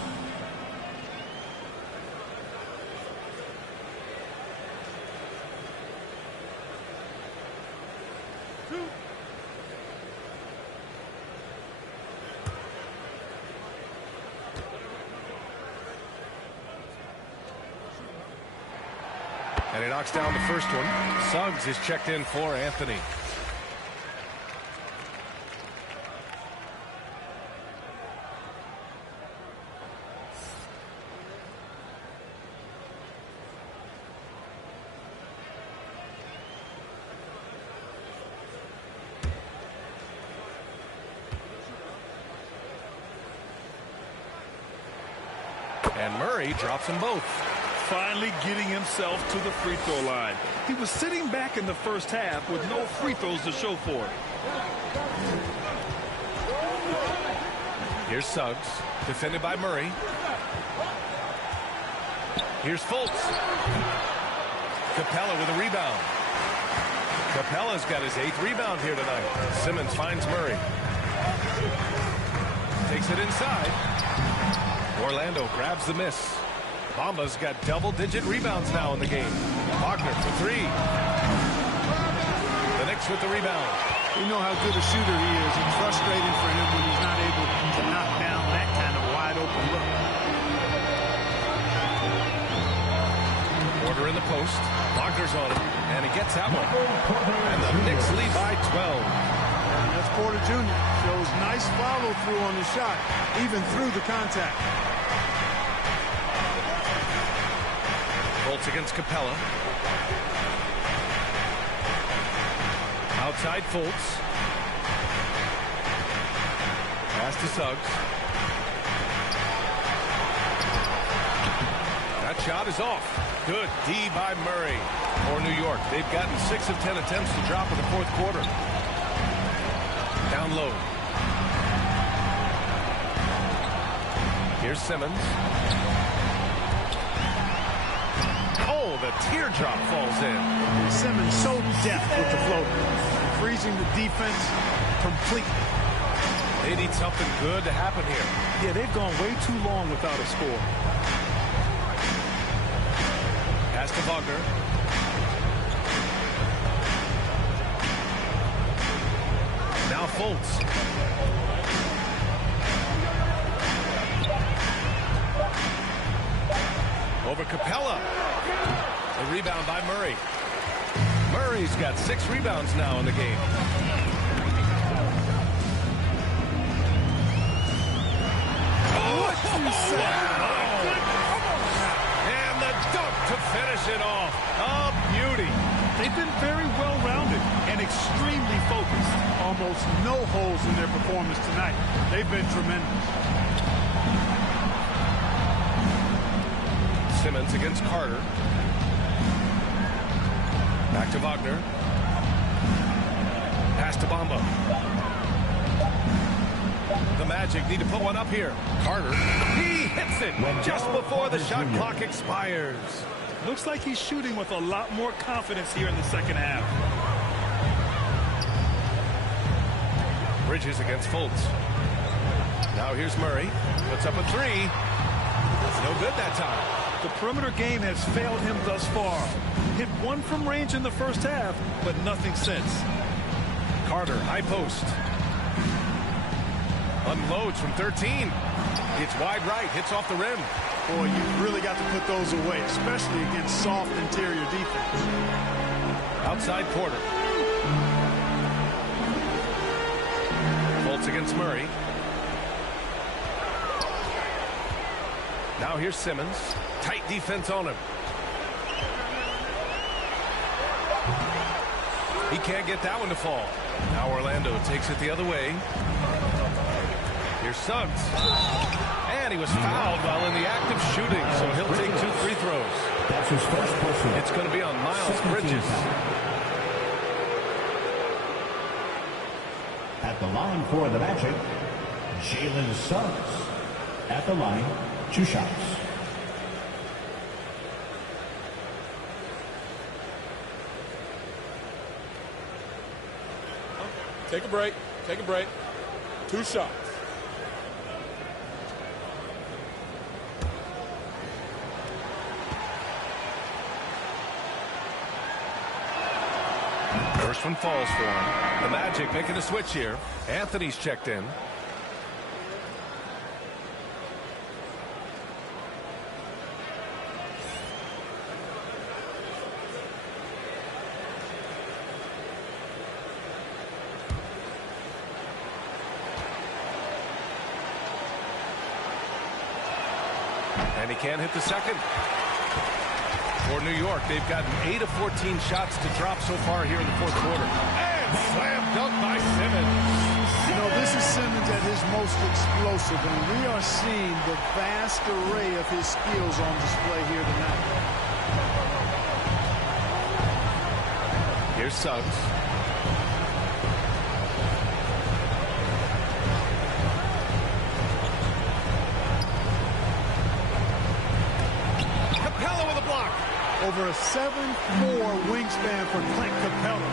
And he knocks down the first one. Suggs is checked in for Anthony. And Murray drops them both. Finally getting himself to the free throw line. He was sitting back in the first half with no free throws to show for it. Here's Suggs, defended by Murray. Here's Fultz. Capella with a rebound. Capella's got his 8th rebound here tonight. Simmons finds Murray. Takes it inside. Orlando grabs the miss. Bamba's got double-digit rebounds now in the game. Wagner for 3. The Knicks with the rebound. We know how good a shooter he is. It's frustrating for him when he's not able to knock down that kind of wide-open look. Porter in the post. Wagner's on it, and he gets that one. And the Knicks lead by 12. And that's Porter Jr. Shows nice follow-through on the shot, even through the contact. Fultz against Capella. Outside Fultz. Pass to Suggs. That shot is off. Good D by Murray for New York. They've gotten 6 of 10 attempts to drop in the fourth quarter. Down low. Here's Simmons. Oh, the teardrop falls in. Simmons so deft with the floater, freezing the defense completely. They need something good to happen here. Yeah, they've gone way too long without a score. to Wagner. Now Fultz. Over Capella. A rebound by Murray. Murray's got 6 rebounds now in the game. And the dunk to finish it off. A beauty. They've been very well-rounded and extremely focused. Almost no holes in their performance tonight. They've been tremendous. Simmons against Carter. Back to Wagner. Pass to Bamba. The Magic need to put one up here. Carter. He hits it just before the shot clock expires. Looks like he's shooting with a lot more confidence here in the second half. Bridges against Fultz. Now here's Murray. Puts up a 3. It's no good that time. The perimeter game has failed him thus far. Hit 1 from range in the first half, but nothing since. Carter, high post. Unloads from 13. It's wide right, hits off the rim. Boy, you really got to put those away, especially against soft interior defense. Outside Porter. Fultz against Murray. Now here's Simmons. Tight defense on him. He can't get that one to fall. Now Orlando takes it the other way. Here's Suggs. And he was fouled while in the act of shooting, so he'll take 2 free throws. That's his first personal. It's going to be on Miles Bridges. At the line for the Magic, Jalen Suggs. At the line, 2 shots. Take a break. Take a break. 2 shots. First one falls for him. The Magic making a switch here. Anthony's checked in. And he can't hit the second. For New York, they've gotten 8 of 14 shots to drop so far here in the fourth quarter. And slam dunk by Simmons. You know, this is Simmons at his most explosive, and we are seeing the vast array of his skills on display here tonight. Here's Suggs. Capella with a block. Over a 7'4" wingspan for Clint Capella.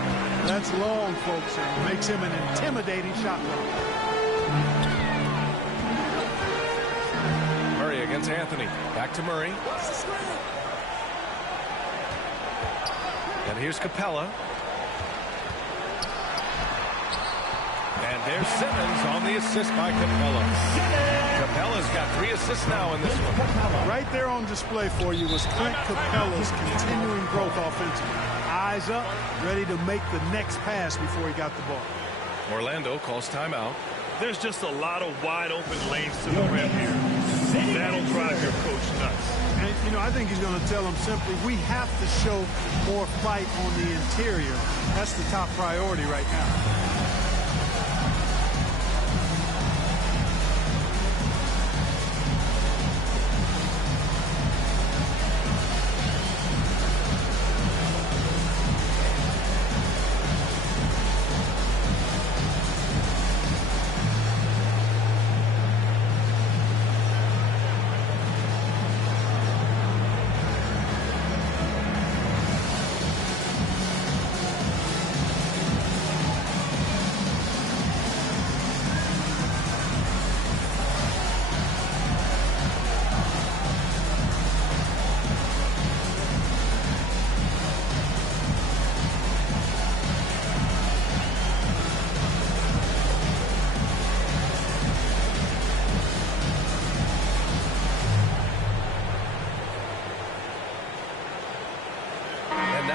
That's long, folks, and makes him an intimidating shot blocker. Murray against Anthony. Back to Murray. And here's Capella. And there's Simmons on the assist by Capella. Capella's got 3 assists now in this one. Right there on display for you was Clint Capella's continuing growth offensively. Eyes up, ready to make the next pass before he got the ball. Orlando calls timeout. There's just a lot of wide open lanes to the rim here. That'll drive your coach nuts. And, you know, I think he's going to tell them simply, we have to show more fight on the interior. That's the top priority right now.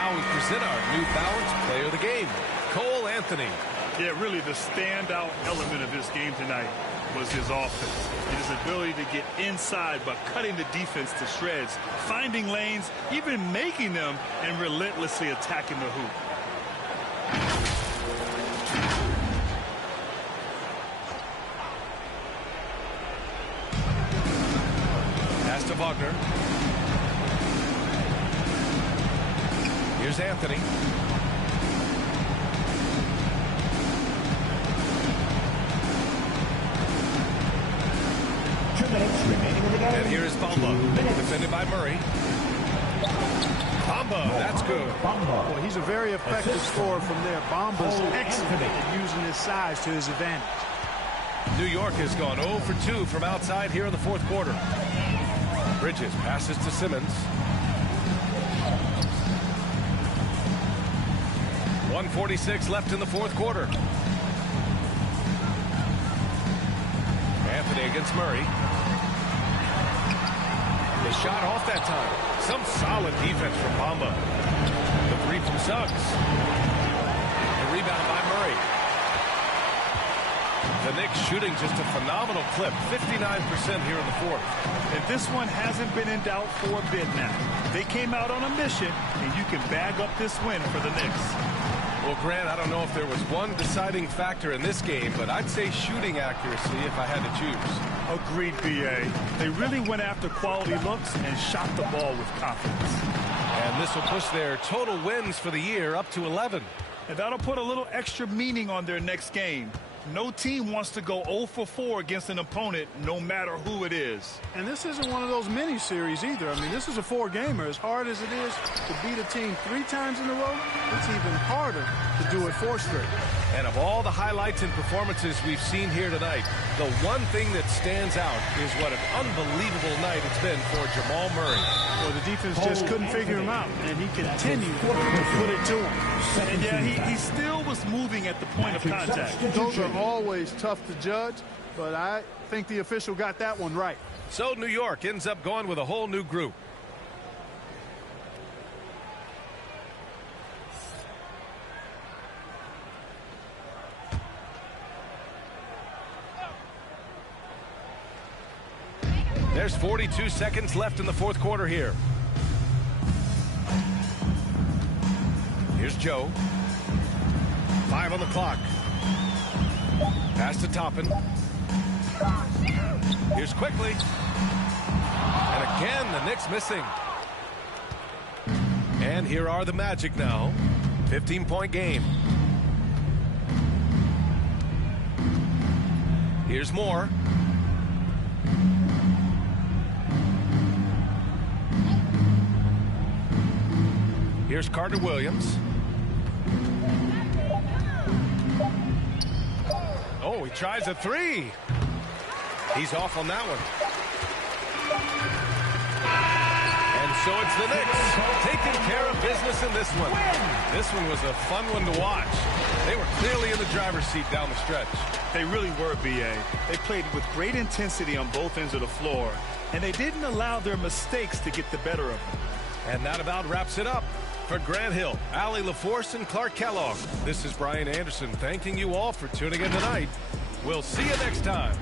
now we present our new balanced player of the game, Cole Anthony. Yeah, really the standout element of his game tonight was his offense. His ability to get inside by cutting the defense to shreds, finding lanes, even making them, and relentlessly attacking the hoop. Pass to Wagner. Here's Anthony. 2 minutes remaining in the game. And here is Bamba, defended by Murray. Bamba, that's good. Bamba. Well, he's a very effective scorer from there. Bamba's excellent at using his size to his advantage. New York has gone 0 for 2 from outside here in the fourth quarter. Bridges passes to Simmons. 1:46 left in the fourth quarter. Anthony against Murray. The shot off that time. Some solid defense from Bamba. The three from Suggs. The rebound by Murray. The Knicks shooting just a phenomenal clip. 59% here in the fourth. And this one hasn't been in doubt for a bit now. They came out on a mission, and you can bag up this win for the Knicks. Well, Grant, I don't know if there was one deciding factor in this game, but I'd say shooting accuracy if I had to choose. Agreed, B.A. They really went after quality looks and shot the ball with confidence. And this will push their total wins for the year up to 11. And that'll put a little extra meaning on their next game. No team wants to go 0 for 4 against an opponent, no matter who it is. And this isn't one of those mini-series either. I mean, this is a 4-gamer. As hard as it is to beat a team 3 times in a row, it's even harder to do it 4 straight. And of all the highlights and performances we've seen here tonight, the one thing that stands out is what an unbelievable night it's been for Jamal Murray. Well, the defense just couldn't figure him out, and he continued to put it to him. And yeah, he still was moving at the point of contact. Those are always tough to judge, but I think the official got that one right. So New York ends up going with a whole new group. There's 42 seconds left in the fourth quarter here. Here's Joe. 5 on the clock. Pass to Toppin. Here's Quickly. And again, the Knicks missing. And here are the Magic now. 15-point game. Here's Moore. Here's Carter Williams. Oh, he tries a 3. He's off on that one. And so it's the Knicks taking care of business in this one. This one was a fun one to watch. They were clearly in the driver's seat down the stretch. They really were, B.A. They played with great intensity on both ends of the floor, and they didn't allow their mistakes to get the better of them. And that about wraps it up. For Grant Hill, Allie LaForce, and Clark Kellogg, this is Brian Anderson thanking you all for tuning in tonight. We'll see you next time.